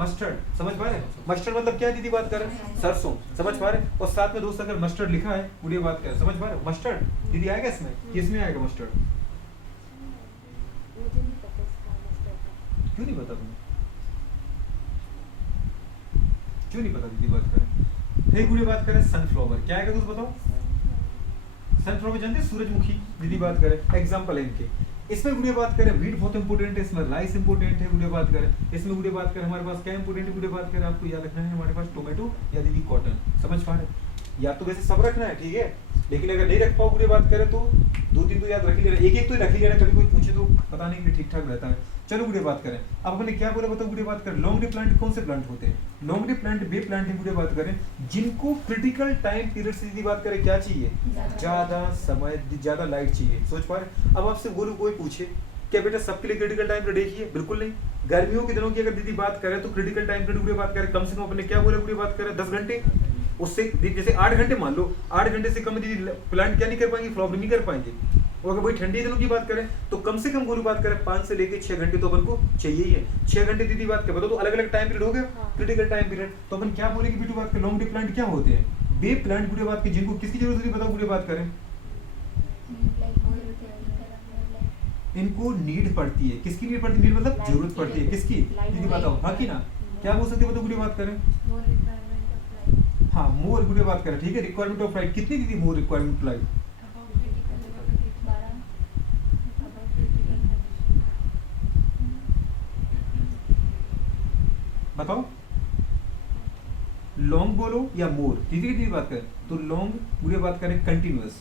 मस्टर्ड समझ पा रहे हैं? मस्टर्ड मतलब क्या दीदी बात करें? सरसों। समझ पा रहे हैं? और साथ में दोस्त अगर मस्टर्ड लिखा है वीडियो बात करें समझ पा रहे हैं? मस्टर्ड दीदी आएगा इसमें, किसमें आएगा मस्टर्ड? मुझे नहीं पता इसका मस्टर्ड। क्यों नहीं पता तुम्हें? क्यों नहीं पता दीदी बात करें? एक वीडियो बात करें सनफ्लावर क्या आएगा दोस्त बताओ? सनफ्लावर जानते हैं? सूरजमुखी। दीदी बात करें एग्जांपल है इनके। इसमें वीडियो बात करें वीट बहुत इंपोर्टेंट है, इसमें राइस इंपोर्टेंट है वीडियो बात करें। इसमें वीडियो बात करें हमारे पास क्या इंपोर्टेंट है वीडियो बात करें आपको याद रखना है हमारे पास टोमेटो या दीदी कॉटन। समझ पा रहे? या तो वैसे सब रखना है ठीक है, लेकिन अगर नहीं रख पाओ वीडियो बात करें तो दो तीन तो याद रख ही लेना, एक एक तो रख ही लेना, कभी कोई पूछे तो पता नहीं कि ठीक ठाक रहता है। चलो वीडियो बात करें अब अपने क्या बोला बताओ वीडियो बात करें। लॉन्ग डे प्लांट कौन से प्लांट होते हैं? लॉन्ग डे प्लांट वे प्लांट की वीडियो बात करें जिनको क्रिटिकल टाइम पीरियड से दीदी बात करें क्या चाहिए? ज्यादा समय ज्यादा लाइट चाहिए। सोच पा रहे? अब आपसे बोलो कोई पूछे क्या बेटा सबके लिए क्रिटिकल टाइम पीरियड एक ही है? बिल्कुल नहीं। गर्मियों के दिनों की अगर दीदी बात करें तो क्रिटिकल टाइम पीरियड वीडियो बात करें कम से कम अपने क्या बोले वीडियो बात करें 10 घंटे। उससे जैसे 8 घंटे मान लो, 8 घंटे से कम दीदी प्लांट क्या नहीं कर पाएंगे? फ्लावर नहीं कर पाएंगे। और अगर वही ठंडी दिनों की बात करें तो कम से कम गोलू बात करें 5 से लेके 6 घंटे तो अपन को चाहिए ही है। 6 घंटे दीदी बात करें तो अलग अलग टाइम पीरियड हो गया क्रिटिकल टाइम पीरियड। तो अपन क्या बोलेंगे वीडियो बात करें? लॉन्ग डे प्लांट क्या होते हैं? वे प्लांट वीडियो बात करें जिनको किसकी जरूरत होती है बताओ वीडियो बात करें? इनको नीड पड़ती है। किसकी नीड पड़ती है? नीड मतलब जरूरत पड़ती है किसकी? दीदी बताओ हाँ कि ना? क्या बोल सकते हो बताओ वीडियो बात करें? हाँ मोर वीडियो बात करें ठीक है। रिक्वायरमेंट ऑफ लाइट कितनी दीदी मोर रिक्वायरमेंट ऑफ लाइट? बताओ लॉन्ग बोलो या मोर? दीदी की बात करें तो लॉन्ग वीडियो बात करें कंटिन्यूअस।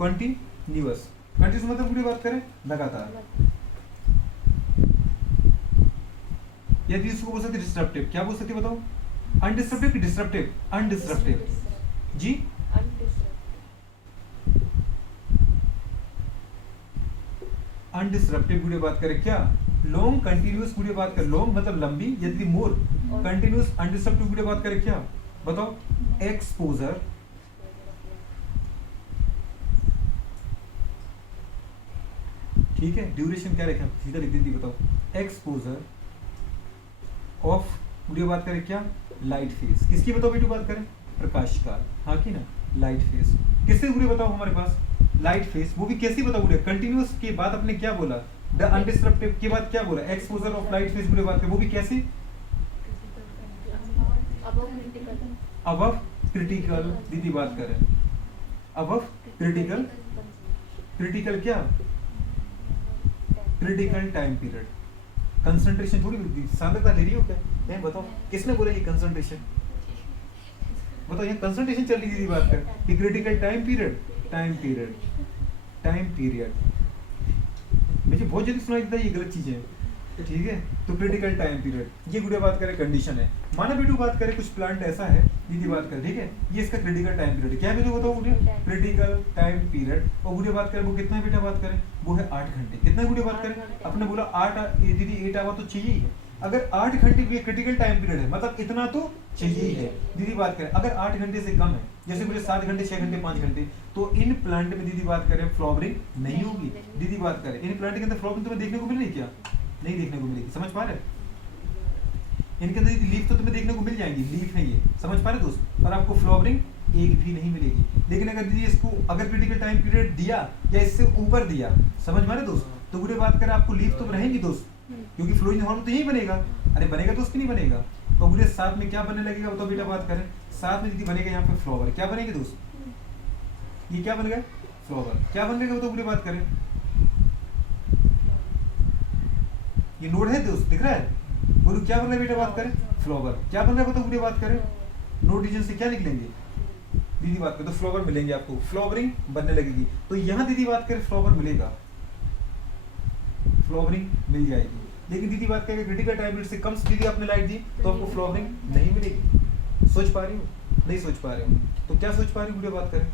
कंटिन्यूअस कंटिन्यूअस मतलब वीडियो बात करें लगातार। यदि इसको बोल सकते डिस्ट्रप्टिव क्या बोल सकते बताओ? अनडिस्ट्रप्टिव कि डिस्ट्रप्टिव? अनडिस्ट्रप्टिव जी। अनडिस्ट्रप्टिव वीडियो बात करें क्या? लॉन्ग कंटिन्यूअस वीडियो बात करें लॉन्ग मतलब लंबी, यदि मोर कंटिन्यूअस अनडिस्ट्रप्टिव वीडियो बात करें क्या? बताओ एक्सपोजर ठीक है। ड्यूरेशन क्या रखा? सीधा लिख दीजिए बताओ एक्सपोजर ऑफ वीडियो बात करें क्या? Light face. किसकी बताओ वीडियो बात करें? प्रकाश काल। हाँ कि ना? लाइट फेस किससे वीडियो बताओ हमारे पास? लाइट फेस वो भी कैसी बताओ वीडियो? कंटिन्यूअस के बाद अपने क्या बोला? द अनडिस्ट्रप्टिव के बाद क्या बोला? Exposure of light face video बात करें वो भी कैसी? अबव क्रिटिकल दीदी बात करें अबव क्रिटिकल। क्रिटिकल क्या? Critical time period. कंसंट्रेशन थोड़ी सांद्रता ले रही हो क्या? ये बताओ किसने बोला ये कंसंट्रेशन? बताओ ये कंसंट्रेशन चल रही दीदी बात कर कि critical time period time period time period. मुझे बहुत जल्दी सुनाई देता है ये गलत चीजें। ठीक है। तो क्रिटिकल टाइम पीरियड, ये गुड़िया बात करें कंडीशन है। माना बेटू बात करें कुछ प्लांट ऐसा है, दीदी बात करें, ठीक है, ये इसका क्रिटिकल टाइम पीरियड क्या है बेटू बताओ गुड़िया, क्रिटिकल टाइम पीरियड। और गुड़िया बात करें वो कितना है बेटा बात करें, वो है 8 घंटे। कितना गुड़िया बात करें, अपने बोला 8 दीदी 8 आवर तो चाहिए ही है। अगर 8 घंटे भी क्रिटिकल टाइम पीरियड है मतलब इतना तो चाहिए ही है। दीदी बात करें अगर 8 घंटे से कम है, जैसे बोले 7 घंटे 6 घंटे 5 घंटे, तो इन प्लांट में दीदी बात करें फ्लावरिंग नहीं होगी। दीदी बात करें इन प्लांट के अंदर फ्लावरिंग तुम्हें देखने को मिल रही क्या, नहीं देखने को मिलेगी, समझ पा रहे। इनके अंदर लीफ तो तुम्हें देखने को मिल जाएंगी, लीफ है ये, समझ पा रहे दोस्त, और आपको फ्लावरिंग एक भी नहीं मिलेगी। लेकिन अगर दीदी इसको अगर क्रिटिकल टाइम पीरियड दिया या इससे ऊपर दिया, समझ पा रहे दोस्त, तो बुरे बात करें आपको लीफ तो रहेंगी दोस्त, क्योंकि फ्लोइंग हार्मोन तो यही बनेगा। अरे बनेगा दोस्त कि नहीं बनेगा। और बुरे साथ में क्या बनने लगेगा बताओ बेटा बात करें, साथ में दीदी बनेगा यहाँ पे फ्लावर, क्या बनेगी दोस्त, ये क्या बन गया फ्लावर, क्या बन गया बताओ बुरे बात करें, ये नोड है दोस्त दिख रहा है, बोलो क्या बन रहा है बेटा बात करें, फ्लावर, क्या बन रहा है बताओ बुरे बात करें, नोड रीजन से क्या निकलेंगे दीदी बात करें, तो फ्लावर मिलेंगे आपको, फ्लावरिंग बनने लगेगी। तो यहाँ दीदी बात करें फ्लावर मिलेगा, फ्लावरिंग मिल जाएगी। लेकिन दीदी बात करें क्रिटिकल टाइम पीरियड से कम दीदी आपने लाइट दी तो आपको फ्लावरिंग नहीं मिलेगी। सोच पा रही हो, नहीं सोच पा रहे हो, तो क्या सोच पा रही हूँ बात करें,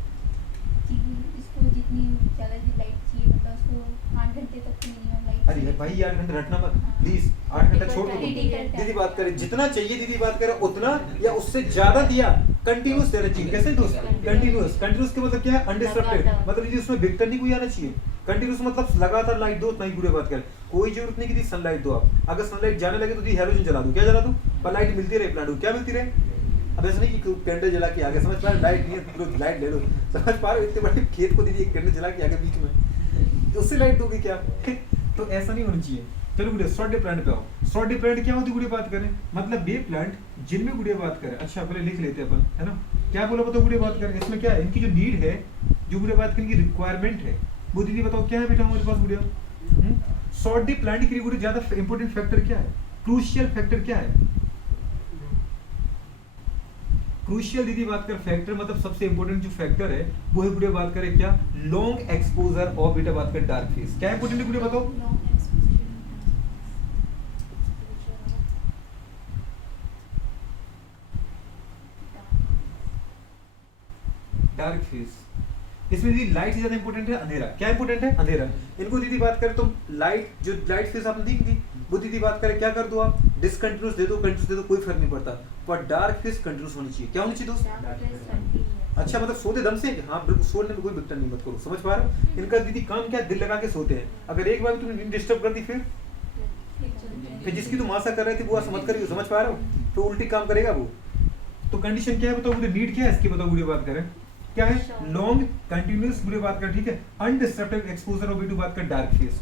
इसको जितनी ज़्यादा लाइट चाहिए मतलब उसको 8 घंटे तक की मिनिमम लाइट। अरे भाई 8 घंटे रटना मत प्लीज, 8 घंटा छोड़ दो। दीदी बात करें जितना चाहिए दीदी बात करें उतना या उससे ज्यादा दिया, कंटिन्यूस देना चाहिए। कैसे दोस्त, कंटिन्यूस, कंटिन्यूस के मतलब क्या है, अनडिस्टर्बेड, मतलब दीदी उसमें विघटन नहीं कोई आना चाहिए। कंटिन्यूस मतलब लगातार लाइट दो, उतना ही पूरी बात करें, कोई जरूरत नहीं कि दी सनलाइट दो आप। अगर सनलाइट जाने लगे तो दी हैलोजन जला दो, क्या जला दो, पर लाइट मिलती रहे प्लांट को, क्या मिलती रहे। अब ऐसा नहीं कि कैंडल जला के आगे, समझ पा रहे, लाइट नहीं है लाइट ले लो, समझ पा रहे हो, इतने बड़े खेत को दीदी एक कैंडल जला के आगे बीच में, उससे लाइट दोगे क्या तो ऐसा नहीं होना चाहिए। चलो गुड़िया शॉर्ट डे प्लांट पे आओ। शॉर्ट डे प्लांट क्या होती है गुड़िया बात करें, मतलब वे प्लांट जिनमें गुड़िया बात करें, अच्छा पहले लिख लेते हैं अपन, है ना, क्या बोला बताओ गुड़िया बात करें, इसमें क्या है, इनकी जो नीड है, जो गुड़िया बात करें इनकी रिक्वायरमेंट है, वो दीदी बताओ क्या है बेटा हमारे पास गुड़िया। शॉर्ट डे प्लांट के लिए गुड़िया ज्यादा इंपॉर्टेंट फैक्टर क्या है, क्रूशियल फैक्टर क्या है, क्रूशियल दीदी बात कर फैक्टर मतलब सबसे इंपॉर्टेंट जो फैक्टर है वो है गुड़िया बात करें क्या, लॉन्ग एक्सपोजर और बेटा बात कर डार्क फेस। क्या इंपॉर्टेंट है गुड़िया बताओ, डार्क फेस। इसमें दीदी लाइट से ज्यादा इंपॉर्टेंट है अंधेरा। क्या इंपॉर्टेंट है, अंधेरा। इनको दीदी बात करें तो लाइट जो लाइट फेस आपने दी थी वो दीदी बात करें क्या कर दो आप, डिसकंटिन्यूस दे दो, कंटिन्यूस दे दो, कोई फर्क नहीं पड़ता, पर डार्क फेस कंटिन्यूस होनी चाहिए। क्या होनी चाहिए दोस्त, अच्छा मतलब सोते दम से, हाँ बिल्कुल सोने में कोई विघटन नहीं मत करो, समझ पा रहे हो। इनका दीदी काम क्या, दिल लगा के सोते हैं। अगर एक बार तुमने डिस्टर्ब कर दी फिर जिसकी तुम आशा कर रहे थे वो आशा मत करिए, समझ पा रहे हो, तो उल्टी काम करेगा वो। तो कंडीशन क्या है बताओ मुझे, नीड क्या है इसकी बताओ मुझे बात करें, क्या है, लॉन्ग कंटिन्यूअस बुरे बात कर, ठीक है, अनडिस्टर्बेड एक्सपोजर और वीडियो बात कर डार्क फेस।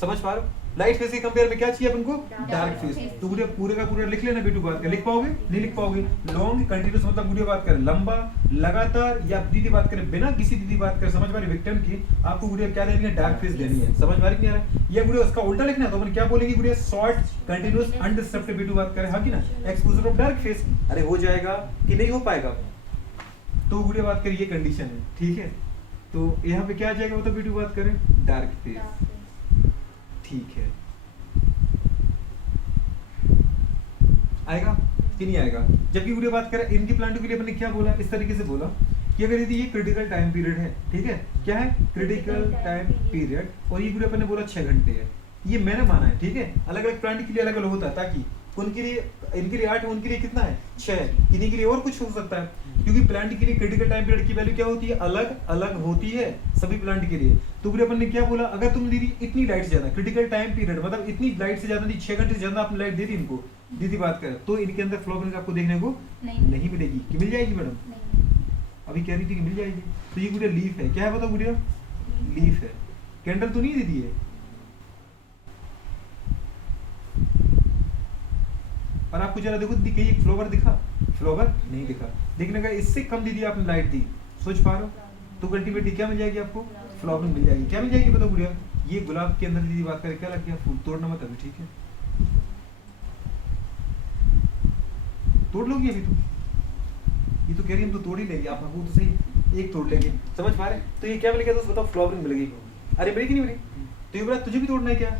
समझ पा रहे हो, लाइट फेस के कंपेयर में क्या चाहिए अपन को, डार्क फेस। तो बुरे पूरे का पूरा लिख लेना वीडियो बात कर, लिख पाओगे नहीं लिख पाओगे। लॉन्ग कंटिन्यूअस मतलब वीडियो बात कर लंबा लगातार, या दीदी बात करें बिना किसी दीदी बात कर, समझ पा रहे विक्टिम की, आपको गुड़िया क्या देनी है, डार्क फेस देनी है। समझ पा रही नहीं आ रहा, या गुड़िया उसका उल्टा लिखना है तो अपन क्या बोलेंगे गुड़िया, शॉर्ट कंटिन्यूअस अनडिस्टर्बेड वीडियो बात करें, हाँ कि ना, एक्सपोजर ऑफ डार्क फेस। अरे हो जाएगा कि नहीं हो पाएगा, तो गुड़िया बात करें ये कंडीशन है, ठीक है। तो यहाँ पे क्या आ जाएगा मतलब वीडियो बात करें, डार्क फेस, ठीक है, आएगा कि नहीं आएगा। जबकि वीडियो बात करें इनकी प्लांटों के लिए अपने क्या बोला, इस तरीके से बोला कि अगर यदि ये क्रिटिकल टाइम पीरियड है, ठीक है, क्या है क्रिटिकल टाइम पीरियड, और ये वीडियो अपन ने बोला 6 घंटे है, ये मैंने माना है, ठीक है। अलग अलग प्लांट के लिए अलग अलग होता है, ताकि उनके लिए, इनके लिए 8 है, उनके लिए कितना है 6, इन्हीं के लिए और कुछ हो सकता है, क्योंकि प्लांट के लिए क्रिटिकल टाइम पीरियड की वैल्यू क्या होती है, अलग अलग होती है सभी प्लांट के लिए। तो फिर अपन ने क्या बोला, अगर तुम दीदी इतनी लाइट से ज्यादा क्रिटिकल टाइम पीरियड मतलब इतनी लाइट से ज्यादा नहीं, 6 घंटे से ज्यादा आपने लाइट दे दी इनको, दीदी बात करें, तो इनके अंदर फ्लोरेंस आपको देखने को नहीं मिलेगी। कि मिल जाएगी मैडम, अभी कह रही थी कि मिल जाएगी। तो ये गुड़िया लीफ है, क्या है बताओ गुड़िया, लीफ है, कैंडल तो नहीं दीदी है। और आपको जरा देखो दीदी कहीं फ्लावर दिखा, फ्लावर नहीं दिखा। लेकिन अगर इससे कम दीदी आपने लाइट दी, सोच पा रहे हो, तो अल्टीमेटली क्या मिल जाएगी आपको, फ्लावरिंग मिल जाएगी। क्या मिल जाएगी बताओ गुड़िया, ये गुलाब के अंदर दीदी बात करें क्या लग गया, फूल तोड़ना मत अभी, ठीक है, तोड़ लोगी अभी तुम, ये तो कह रही हम तो तोड़ ही लेंगे, आप वो तो सही एक तोड़ लेंगे, समझ पा रहे। तो ये क्या मिलेगा दोस्त बताओ, फ्लावरिंग मिलेगी। अरे मिलेगी नहीं मिलेगी, तो ये बोला तुझे भी तोड़ना है क्या,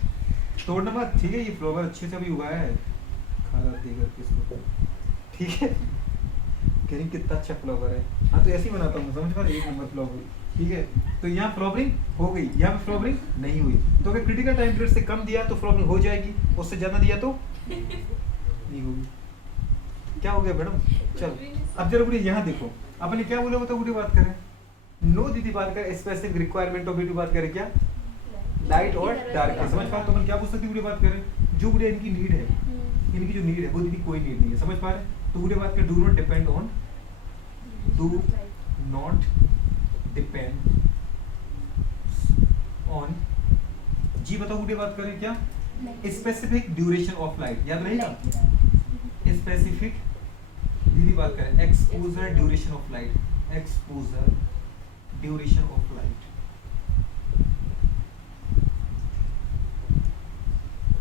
तोड़ना मत, ठीक है, ये फ्लावर अच्छे से अभी उगाया है, खाना देकर किसको, ठीक है, कह रही कितना अच्छा फ्लावर है, हाँ तो ऐसे ही बनाता हूँ, समझ पा रहे, 1 नंबर फ्लावर, ठीक है। तो यहाँ फ्लावरिंग हो गई, यहाँ पे फ्लावरिंग नहीं हुई, तो अगर क्रिटिकल टाइम पीरियड से कम दिया तो फ्लावरिंग हो जाएगी, उससे ज्यादा दिया तो नहीं होगी। क्या हो गया मैडम? चलो अब जरा बुढ़ी यहाँ देखो, अपने क्या बोले बताओ, बुढ़ी बात करें, नो दीदी बात करें स्पेसिफिक रिक्वायरमेंट ऑफ ब्यूटी बात करें क्या, लाइट और डार्क, समझ पा, तो अपन क्या पूछ सकते हैं, बुढ़ी बात करें जो बुढ़िया इनकी नीड है, इनकी जो नीड है वो दीदी कोई नीड नहीं है, समझ पा रहे, तो बुढ़िया बात करें do not depend on, do not depend on, जी बताओ बुढ़िया बात करें क्या, स्पेसिफिक ड्यूरेशन ऑफ लाइट, याद रहेगा, स्पेसिफिक दीदी बात करें exposure duration of light, exposure duration of light,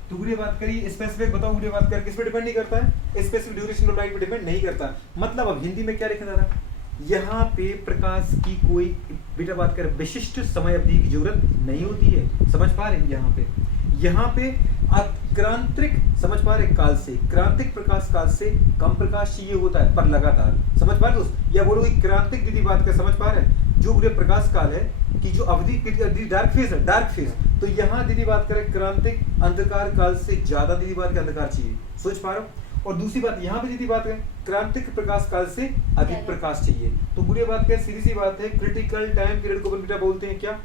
तो बुढ़िया बात करिए स्पेसिफिक, बताओ बुढ़िया बात कर किस पे डिपेंड नहीं करता है, स्पेसिफिक ड्यूरेशन ऑफ लाइट पे डिपेंड नहीं करता, मतलब अब हिंदी में क्या लिखा था, यहाँ पे प्रकाश की कोई बेटा बात कर विशिष्ट समय अवधि की जरूरत नहीं होती है, समझ पा रहे हैं, यहाँ पे क्रांतिक, समझ पा रहे, काल से क्रांतिक प्रकाश काल से कम प्रकाश चाहिए होता है पर लगातार, समझ पा रहे दोस्त, या बोलो कि क्रांतिक दीदी बात कर, समझ पा रहे जो पूरे प्रकाश काल है कि जो अवधि डार्क फेज है, डार्क फेज, तो यहाँ दीदी बात करें क्रांतिक अंधकार काल से ज्यादा दीदी बात के अंधकार चाहिए, सोच पा रहे हो, और दूसरी बात यहाँ पे दीदी बात है क्रांतिक प्रकाश काल से अधिक प्रकाश चाहिए, तो बुरी बात क्या, सीधी सी बात है, क्रिटिकल टाइम पीरियड को बेटा बोलते हैं क्या,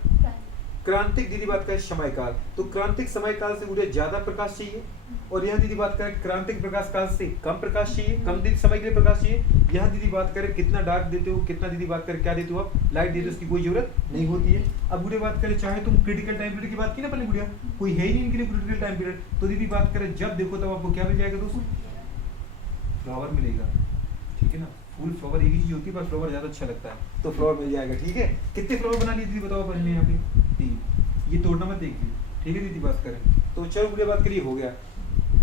क्रांतिक दीदी बात करें समय काल, तो क्रांतिक समय काल से मुझे ज्यादा प्रकाश चाहिए, और यहाँ दीदी बात करें क्रांतिक प्रकाश काल से कम प्रकाश चाहिए, कम दिन समय के लिए प्रकाश चाहिए, यहाँ दीदी बात करें कितना डार्क देते हो, कितना दीदी बात करें क्या देते हो आप, लाइट देते हो, उसकी कोई जरूरत नहीं होती है। अब बुढ़े बात करें, चाहे तुम क्रिटिकल टाइम पीरियड की बात की ना पहले, बुढ़िया कोई है ही नहीं इनके लिए क्रिटिकल टाइम पीरियड, तो दीदी बात करें जब देखो तब आपको क्या मिल जाएगा दोस्तों, फ्लावर मिलेगा, ठीक है ना, फूल फ्लावर एक ही चीज होती है, पर फ्लावर ज्यादा अच्छा लगता है, तो फ्लावर मिल जाएगा, ठीक है। कितने फ्लावर बना लिए दीदी बताओ अपन ने यहाँ पे, 3, ये तोड़ना मत देखिए, ठीक है दीदी बात करें, तो चलो बुढ़िया बात करिए, हो गया,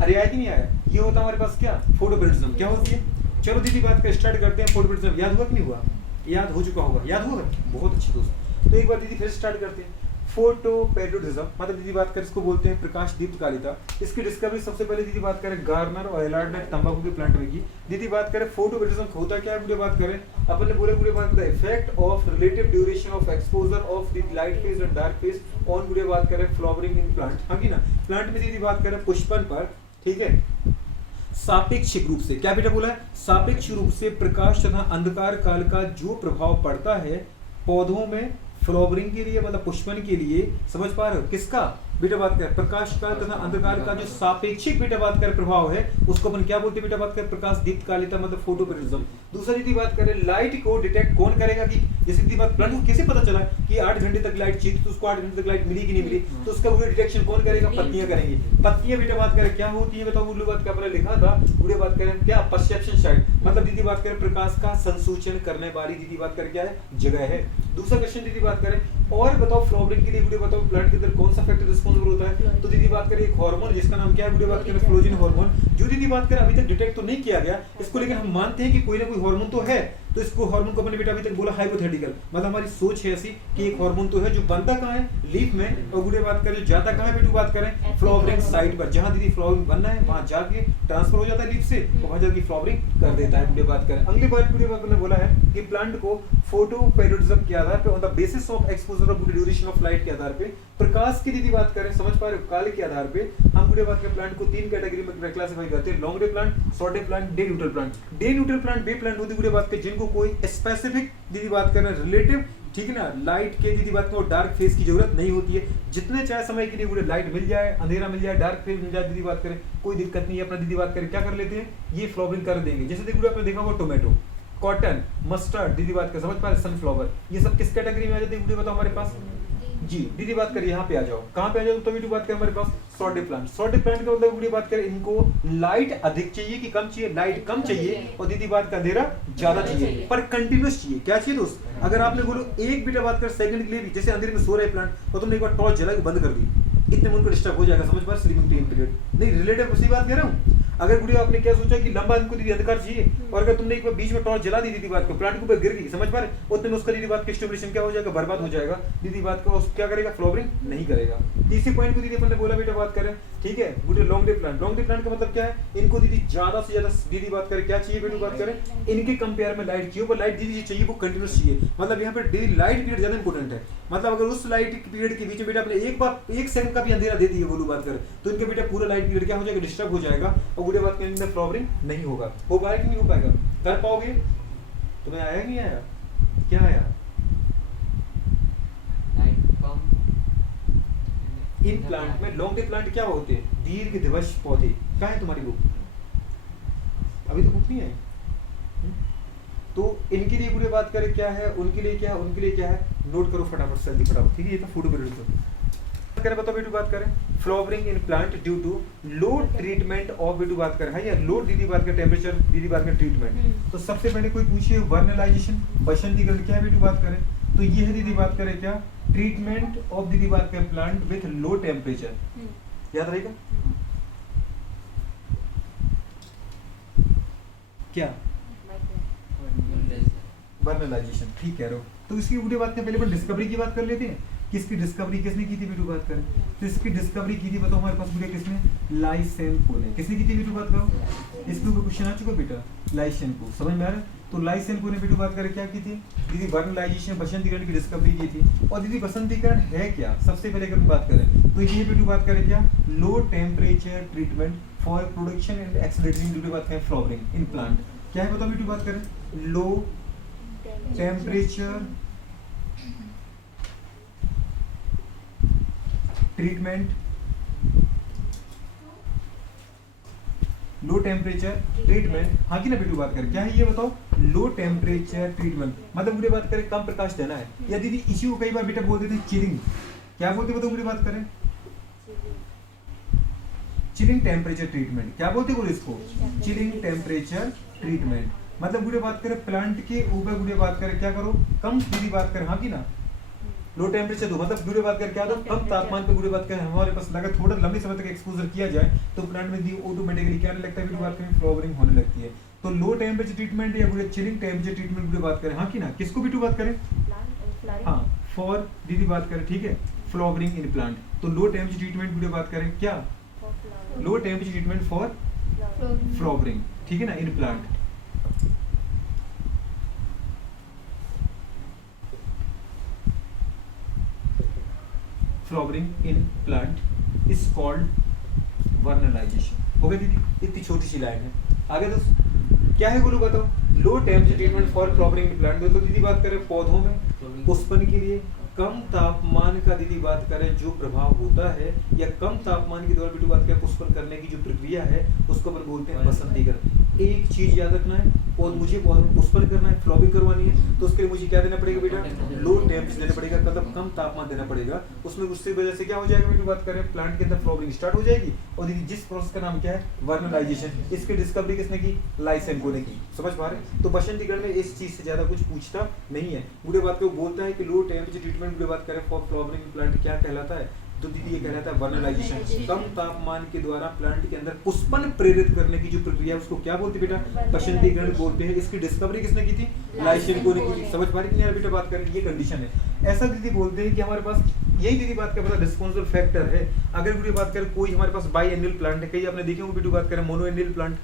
अरे आया कि नहीं आया, ये होता है हमारे पास क्या, फोटोप्रिज्म, क्या होती है, चलो दीदी बात कर स्टार्ट करते हैं, फोटोप्रिज्म याद हुआ कि नहीं हुआ, याद हो चुका होगा, याद होगा, बहुत अच्छे दोस्त, तो एक बार दीदी फिर स्टार्ट करते हैं, फोटोपेरियोडिज्म मतलब दीदी बात करें इसको बोलते हैं प्रकाश दीप्तकालिता, इसकी डिस्कवरी सबसे पहले दीदी बात करें गार्नर और एलार्ड ने तंबाकू के प्लांट में की। दीदी बात करें फोटोपेरियोडिज्म होता क्या है, बुढ़े बात करें अपन ने पूरे बात करें effect of relative duration of exposure of the light phase and dark phase on, बुढ़े बात करें फ्लावरिंग इन प्लांट, हाँ की ना, प्लांट में दीदी बात करें पुष्पन पर, ठीक है, सापेक्षिक रूप से, क्या बेटा बोला है, सापेक्ष रूप से प्रकाश तथा अंधकार काल का जो प्रभाव पड़ता है पौधों में फ्लावरिंग के लिए, मतलब पुष्पन के लिए, समझ पा रहे हो, किसका बेटा बात कर, प्रकाश का तथा अंधकार का जो सापेक्षिक बेटा बात कर प्रभाव है उसको अपन क्या बोलते हैं बेटा बात कर, प्रकाश दीप्तकालिता मतलब फोटोपेरियोडिज्म। दूसरा यदि बात करें लाइट को डिटेक्ट कौन करेगा, कि जैसे यदि बात प्लांट को कैसे पता चला कि 8 घंटे तक लाइट चाहिए, तो उसको 8 घंटे तक लाइट मिली कि नहीं मिली, तो उसका वो डिटेक्शन कौन करेगा, पत्तियां करेंगी, पत्तियां बेटा बात करें क्या होती है बताओ, बुढ़े बात का पहले लिखा था, बुढ़े बात करें क्या, परसेप्शन साइड, मतलब दीदी बात करें प्रकाश का संसूचन करने वाली दीदी बात करें क्या है, जगह है। दूसरा क्वेश्चन दीदी बात करें और बताओ फ्लावरिंग के लिए बुढ़े बताओ प्लांट के अंदर कौन सा फैक्टर रिस्पांसिबल होता है, तो दीदी बात करें एक हार्मोन जिसका नाम क्या है, बुढ़े बात करें फ्लोजिन हार्मोन, जो दीदी बात करें अभी तक डिटेक्ट तो नहीं किया गया, इसको लेकर हम मानते हैं कि कोई ना कोई हार्मोन तो है, तो इसको हार्मोन को अपने बेटा अभी तक बोला हाइपोथेटिकल, मतलब हमारी सोच है ऐसी कि एक हार्मोन तो है जो बनता कहाँ है, लीफ में, और बुढ़े बात करें जाता कहाँ है, बेटू बात करें फ्लावरिंग साइट पर, जहां दीदी फ्लावरिंग बनना है वहां जाके ट्रांसफर हो जाता है लीफ से, वहां जाके फ्लावरिंग कर देता है, बुढ़े बात करें। अगली बात बुढ़े बात ने बोला है कि प्लांट को फोटोपेरियोडिज्म के आधार पर on the basis of exposure of duration of light के आधार पे, प्रकाश की दीदी बात करें, समझ पा रहे हो, काल के आधार पे हम बुढ़े बात के प्लांट को 3 कैटेगरी में क्लासिफाई करते हैं, long day plant, short day plant, day neutral plant. Day neutral plant वे प्लांट होती बुढ़े बात के जिनको कोई स्पेसिफिक दीदी बात करें रिलेटिव, ठीक है ना, लाइट के दीदी बात को डार्क फेज की जरूरत नहीं होती है, जितने चाहे समय के लिए बुढ़े लाइट मिल जाए, अंधेरा मिल जाए, डार्क फेज मिल जाए, दीदी बात करें कोई दिक्कत नहीं है, अपना दीदी बात करें क्या कर लेते हैं, ये फ्लावरिंग कर देंगे। जैसे देखो आपने देखा होगा टोमेटो, कॉटन, मस्टर्ड, दीदी बात कर समझ पा रहे, सनफ्लावर, ये सब किस कैटेगरी में आ जाते हैं बुढ़े बताओ हमारे पास, जी दीदी बात करिए यहाँ पे आ जाओ, कहाँ पे आ जाओ, तो भी बात करें हमारे पास short day plant. Short day plant का मतलब बुढ़ी बात करें इनको लाइट अधिक चाहिए कि कम चाहिए, लाइट कम चाहिए, और दीदी बात का अंधेरा ज्यादा चाहिए, पर कंटिन्यूस चाहिए। क्या चाहिए दोस्त, अगर आपने बोलो एक बेटा बात कर सेकंड के लिए भी, जैसे अंधेरे में सो रहे प्लांट और तुमने एक बार टॉर्च जला के बंद कर दी, इतने में उनको डिस्टर्ब हो जाएगा, समझ पा, स्लीपिंग टाइम पीरियड नहीं, रिलेटिव उसी बात कह रहा हूँ। अगर गुड़िया आपने क्या सोचा कि लंबा इनको दीदी अंधकार चाहिए, और अगर तुमने एक बार बीच में टॉर्च जला दी दीदी बात को, प्लांट के ऊपर गिर गई, समझ पा रहे, उतने में उसका दीदी बात का स्टेबुलेशन क्या हो जाएगा, बर्बाद हो जाएगा। दीदी बात का क्या करेगा, फ्लावरिंग नहीं करेगा। इसी पॉइंट को दीदी अपन ने बोला बेटा बात करें, ठीक है। गुड़िया long day plant, long day plant का मतलब क्या है, इनको दीदी ज्यादा से ज्यादा दीदी बात करें क्या चाहिए बेटा बात करें, इनके कंपेयर में लाइट चाहिए, वो लाइट दीदी चाहिए वो कंटिन्यूस चाहिए। मतलब यहाँ पे डेली लाइट पीरियड ज्यादा इंपॉर्टेंट है। मतलब अगर उस लाइट पीरियड के बीच में बेटा आपने एक बार 1 सेकंड का भी अंधेरा दे दिया बोलू बात करें, तो इनके बेटा पूरा लाइट पीरियड क्या हो जाएगा, डिस्टर्ब हो जाएगा, और गुड़िया बात करें इनमें फ्लावरिंग नहीं होगा। हो पाएगा कि नहीं हो पाएगा, कर पाओगे? तुम्हें आया नहीं आया, क्या आया? इन प्लांट में लॉन्ग डे प्लांट क्या होते हैं, दीर्घ दिवस पौधे। कहाँ है तुम्हारी बुक? अभी तो बुक नहीं है। तो इनके लिए पूरी बात करें क्या है, उनके लिए क्या है, उनके लिए क्या है, नोट करो फटाफट जल्दी फटाफट, ठीक है। ये तो फोटो पीरियड तो करें, बताओ बेटू बात करें, flowering in plant due to low treatment of, बेटू बात करें है या लो दीदी बात करें टेम्परेचर, दीदी बात करें ट्रीटमेंट। तो सबसे पहले कोई पूछिए वर्नलाइजेशन, बसंतीकरण क्या है बेटू बात करें, तो ये है दीदी बात करें क्या, ट्रीटमेंट ऑफ दीदी बात करें प्लांट विथ लो टेम्परेचर, याद रहेगा क्या, वर्नलाइजेशन, ठीक कह रहे हो। तो इसकी वीडियो बात करें, पहले अपन डिस्कवरी की बात कर लेते हैं। किसकी डिस्कवरी किसने की थी वीडियो बात करें, तो इसकी डिस्कवरी की थी बताओ हमारे पास वीडियो किसने, लाइसेंको ने। किसने की थी वीडियो बात करो, इसके ऊपर क्वेश्चन आ चुका बेटा, लाइसेंको, समझ में आ रहा है। तो लाइसेंको ने वीडियो बात करें क्या की थी दीदी, वर्नलाइजेशन बसंतीकरण की डिस्कवरी की थी। और दीदी बसंतीकरण है क्या, सबसे पहले अगर बात करें तो ये वीडियो बात करें क्या, low temperature treatment for production and accelerating video बात करें फ्लावरिंग इन प्लांट। क्या है बताओ वीडियो बात करें, low temperature treatment, low temperature treatment, हाँ की ना बेटू बात करें क्या है ये बताओ, लो टेम्परेचर ट्रीटमेंट। मतलब मुझे बात करें कम प्रकाश देना है, या दीदी इसी को कई बार बेटा बोल देते हैं चिलिंग, क्या बोलते बताओ मुझे बात करें, चिलिंग टेम्परेचर ट्रीटमेंट, क्या बोलते बोले इसको, चिलिंग टेम्परेचर ट्रीटमेंट। मतलब गुड़े बात करें प्लांट के ऊपर गुड़े बात करें क्या करो, कम दीदी बात करें, हाँ की ना, लो टेम्परेचर दो, मतलब गुड़े बात करें क्या दो, कम तापमान पे गुड़े बात करें हमारे पास लगा थोड़ा लंबे समय तक एक्सपोजर किया जाए तो प्लांट में दी ऑटोमेटिकली क्या लगता है गुड़े बात करें, फ्लावरिंग होने लगती है। तो लो टेम्परेचर ट्रीटमेंट या गुड़े चिलिंग टेम्परेचर ट्रीटमेंट गुड़े बात करें, हाँ की ना, किसको भी बात करें, हाँ फॉर दीदी बात करें, ठीक है, फ्लावरिंग इन प्लांट। तो लो टेम्परेचर ट्रीटमेंट गुड़े बात करें क्या, low temperature treatment for flowering, ठीक है ना, in plant. Flowering in plant is called vernalization. हो गया दीदी, इतनी छोटी सी लाइन है। आगे दोस्तों क्या है बोलो बताओ, low temperature treatment for flowering in plant. दोस्तों दीदी बात करें पौधों में पुष्पन के लिए कम तापमान का दीदी बात करें जो प्रभाव होता है, या कम तापमान के द्वारा बात करें पुष्पन करने की जो प्रक्रिया है उसको अपन बोलते हैं बसंतीकरण। एक चीज याद रखना है, और मुझे पुष्पन करना है, फ्लावरिंग करवानी है, तो उसके लिए मुझे क्या देना पड़ेगा बेटा, लो टेम्परेचर देना पड़ेगा, मतलब कम तापमान देना पड़ेगा। उसमें उससे वजह से क्या हो जाएगा बेटा बात करें, प्लांट के अंदर फ्लावरिंग स्टार्ट हो जाएगी। और दीदी जिस प्रोसेस का नाम क्या है, वर्नलाइजेशन, इसकी डिस्कवरी किसने की, लाइसेंको ने की। समझ पा रहे, तो बसंतीकरण में इस चीज से ज्यादा कुछ पूछता नहीं है। बुढ़े बात को बोलता है कि लो टेम्परेचर ट्रीटमेंट बुढ़े बात करें फॉर फ्लावरिंग प्लांट क्या कहलाता है, तो दीदी ये कहलाता है वर्नलाइजेशन। कम तापमान के द्वारा प्लांट के अंदर पुष्पन प्रेरित करने की जो प्रक्रिया है उसको क्या बोलते हैं बेटा, बसंतीकरण बोलते हैं। इसकी डिस्कवरी किसने की थी, लाइसेंको ने की थी। समझ पा रहे कि यार बेटा बात करें, ये कंडीशन है। ऐसा दीदी बोलते हैं कि हमारे पास यही दीदी बात का पता रिस्पॉन्सिबल फैक्टर है। अगर बेटी बात करें कोई हमारे पास बाई एनुअल प्लांट है, कई आपने देखे होंगे बेटी बात करें मोनो एनुअल प्लांट,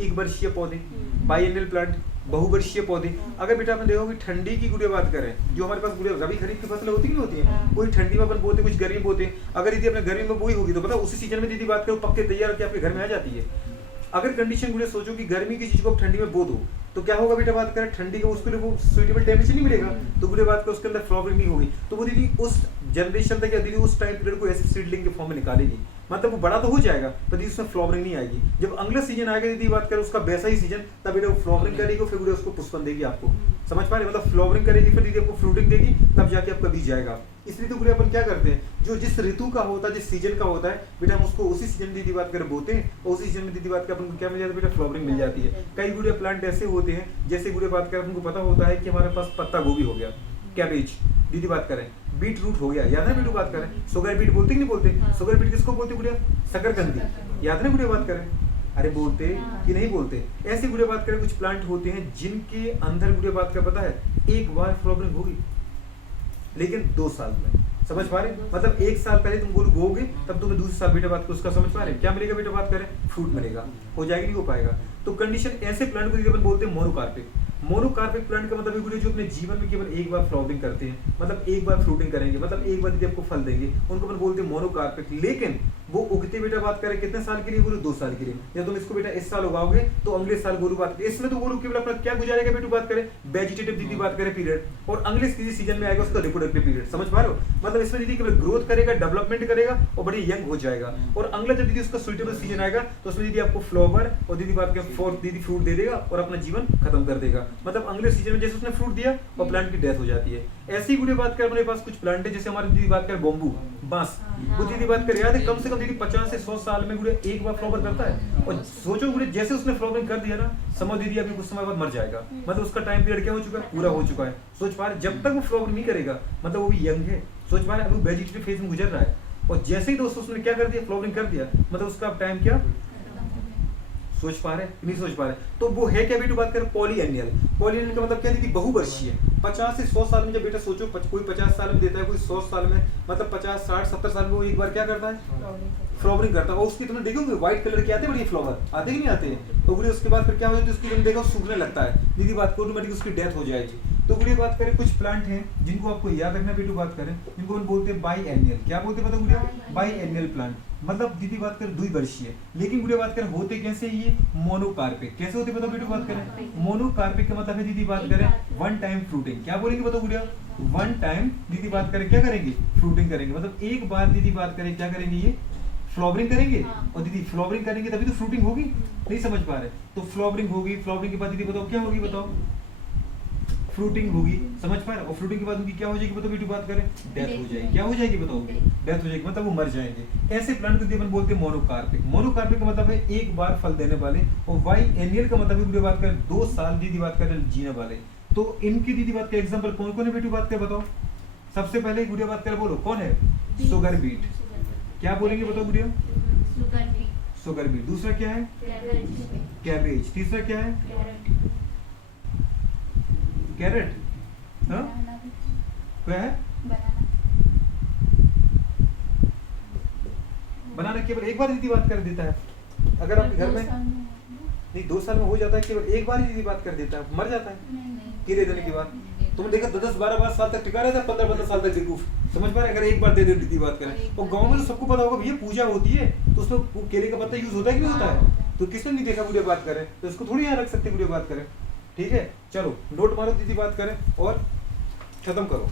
एक वर्षीय पौधे, बाई एनुअल प्लांट बहुवर्षीय पौधे। अगर बेटा आपने देखो कि ठंडी की गुड़िया बात करें, जो हमारे पास गुड़िया रबी खरीफ की फसल होती है, नहीं होती है, कोई ठंडी में अपन बोते, कुछ गर्मी में बोते। अगर दीदी अपने गर्मी में बोई होगी तो पता उसी सीजन में दीदी बात करो पक्के तैयार होकर आपके घर में आ जाती है। अगर कंडीशन गुड़िया सोचो कि गर्मी की चीज को ठंडी में बो दो, तो क्या होगा बेटा बात करें, ठंडी का उसके लिए वो सुइटेबल टेम्परेचर नहीं मिलेगा, तो गुड़िया बात का उसके अंदर फ्लावरिंग नहीं होगी। तो वो दीदी उस जनरेशन तक या दीदी उस टाइम पीरियड को ऐसे सीडलिंग के फॉर्म में निकालेगी, मतलब वो बड़ा तो हो जाएगा पर दीदी उसमें फ्लावरिंग नहीं आएगी। जब अगला सीजन आएगा दीदी बात करें उसका वैसा ही सीजन, तब बेटा वो फ्लावरिंग करेगी, फिर बेटा उसको पुष्पन देगी आपको। समझ पा रहे, मतलब फ्लावरिंग करेगी फिर दीदी आपको फ्रूटिंग देगी, तब जाके आपका बीज आएगा। इसलिए तो गुड़िया अपन क्या करते हैं, जो जिस ऋतु का होता है, जिस सीजन का होता है बेटा, हम उसको उसी सीजन दीदी बात करें बोते हैं, और उसी सीजन में दीदी बात कर अपन को क्या मिल जाता है बेटा, फ्लावरिंग मिल जाती है। कई गुड़िया प्लांट ऐसे होते हैं, जैसे गुड़िया बात करें हमको पता होता है कि हमारे पास पत्ता गोभी हो गया, कैबेज दीदी बात करें, बीट रूट हो गया, याद है बेटू बात करें, शुगर बीट बोलते कि नहीं बोलते, शुगर बीट किसको बोलते गुड़िया, शकरकंदी, याद है गुड़िया बात करें, अरे बोलते हाँ। कि नहीं बोलते। ऐसे गुड़े बात करें कुछ प्लांट होते हैं जिनके अंदर गुड़े बात कर पता है एक बार फ्लावरिंग होगी लेकिन 2 साल में, समझ पा रहे? मतलब 1 साल पहले तुम गोलू बोओगे तब तुम्हें दूसरे साल बेटा बात को उसका समझ पा रहे क्या मिलेगा बेटा बात करें, फ्रूट मिलेगा। हो जाएगा नहीं हो पाएगा। तो कंडीशन ऐसे प्लांट को अपन बोलते हैं मोनोकार्पिक। मोनोकार्पिक प्लांट का मतलब गुड़े जो अपने जीवन में केवल एक बार फ्लावरिंग करते हैं, मतलब एक बार फ्रूटिंग करेंगे, मतलब एक बार आपको फल देंगे, उनको अपन बोलते हैं मोनोकार्पिक। लेकिन वो उगते बेटा बात करें कितने साल के लिए, बोलो 2 साल के लिए। या तुम इसको बेटा इस साल उगाओगे तो अगले साल गोलू बात करें, इसमें तो गोलू केवल अपना क्या गुजारेगा बेटू बात करें, वेजिटेटिव दीदी बात करें पीरियड, और अगले किसी सीजन में आएगा उसका रिप्रोडक्टिव पीरियड। समझ पा रहे हो? मतलब इसमें दीदी केवल ग्रोथ करेगा, डेवलपमेंट करेगा और बड़ी यंग हो जाएगा। और अगला जब दीदी उसका सुइटेबल सीजन आएगा तो उसमें दीदी आपको फ्लावर और दीदी बात करें फोर्थ दीदी फ्रूट दे देगा और अपना जीवन खत्म कर देगा। मतलब अगले सीजन में जैसे उसने फ्रूट दिया और प्लांट की डेथ हो जाती है। ऐसी गुड़े बात कर अपने पास कुछ प्लांट है, जैसे हमारी दीदी बात कर बम्बू, बांस, वो दीदी बात कर याद है कम से कम दीदी 50 से 100 साल में गुड़े एक बार फ्लावर करता है। और सोचो गुड़े जैसे उसने फ्लावरिंग कर दिया ना, समझ दीदी अभी कुछ समय बाद मर जाएगा। मतलब उसका टाइम पीरियड क्या हो चुका है, पूरा हो चुका है। सोच पा रहे जब तक वो फ्लावरिंग नहीं करेगा, मतलब वो भी यंग है, सोच पा रहे अभी वेजिटेटिव फेज में गुजर रहा है, और जैसे ही दोस्तों उसने क्या कर दिया, फ्लावरिंग कर दिया, मतलब उसका टाइम क्या, सोच पा रहे नहीं सोच पा रहे। तो वो है क्या बेटू बात करें, पॉलीएनियल। पॉलीएनियल का मतलब क्या दीदी, बहुवर्षीय। 50 से 100 साल में जब बेटा सोचो कोई 50 साल में देता है, कोई 100 साल में, मतलब 50 60 70 साल में वो एक बार क्या करता है, फ्लावरिंग करता है। और उसकी तुमने देखोगे व्हाइट कलर के आते हैं बढ़िया फ्लावर, आते कि नहीं आते हैं। तो गुड़िया उसके बाद फिर क्या हो जाता है, उसकी तुमने देखा सूखने लगता है, दीदी बात को ऑटोमेटिक उसकी डेथ हो जाएगी। तो गुड़िया बात करें कुछ प्लांट हैं जिनको आपको याद रखना बेटू बात करें, जिनको हम बोलते हैं बाईएनियल। क्या बोलते हैं पता गुड़िया, बाईएनियल प्लांट। मतलब दीदी बात करें द्विवर्षीय, लेकिन गुड़िया बात करें होते कैसे ये, मोनोकार्पिक। कैसे होते बताओ बेटू बात करें, मोनोकार्पिक का मतलब है दीदी बात करें वन टाइम फ्रूटिंग। क्या बोलेंगे बताओ गुड़िया, वन टाइम दीदी बात करें क्या करेंगे, फ्रूटिंग करेंगे। मतलब एक बार दीदी बात करें क्या करेंगे, ये फ्लावरिंग करेंगे, और दीदी फ्लावरिंग करेंगे तभी तो फ्रूटिंग होगी। नहीं समझ पा रहे? तो फ्लावरिंग होगी, फ्लावरिंग के बाद दीदी बताओ क्या होगी, बताओ फ्रूटिंग होगी। समझ पा रहे? और फ्रूटिंग के बाद उनकी क्या हो जाएगी बताओ बेटू बात करें, डेथ हो जाएगी। क्या हो जाएगी बताओ, डेथ हो जाएगी, मतलब वो मर जाएंगे। ऐसे प्लांट को अपन बोलते हैं मोनोकार्पिक। मोनोकार्पिक का मतलब है एक बार फल देने वाले, और बाईएनियल का मतलब है दीदी बात करें 2 साल दीदी बात करें जीने वाले। तो इनकी दीदी बात का एग्जांपल कौन कौन है बेटू बात करें बताओ। सबसे पहले गुड़िया बात करें, बोलो कौन है, शुगर बीट। क्या बोलेंगे बताओ गुड़िया, शुगर बीट। दूसरा क्या है, कैबेज। तीसरा क्या है, कैरेट। हाँ क्या है, बनाना केवल एक बार दीदी बात कर देता है। अगर आपके घर में नहीं 2 साल में हो जाता है, केवल एक बार ही दीदी बात कर देता है, मर जाता है कीड़े देने के बाद। तुमने देखा 10 12 साल तक टिका रहता है, 15 साल तक बेवकूफ। समझ पा रहे? अगर एक बार दे दे दीदी बात करें। और गांव में तो सबको पता होगा भैया पूजा होती है तो उसमें केले का पत्ता यूज होता है कि नहीं होता है। तो किसने नहीं देखा गुड़िया बात करें, तो इसको थोड़ी याद रख सकते गुड़िया बात करें। ठीक है, चलो नोट मारो दीदी बात करें और खत्म करो।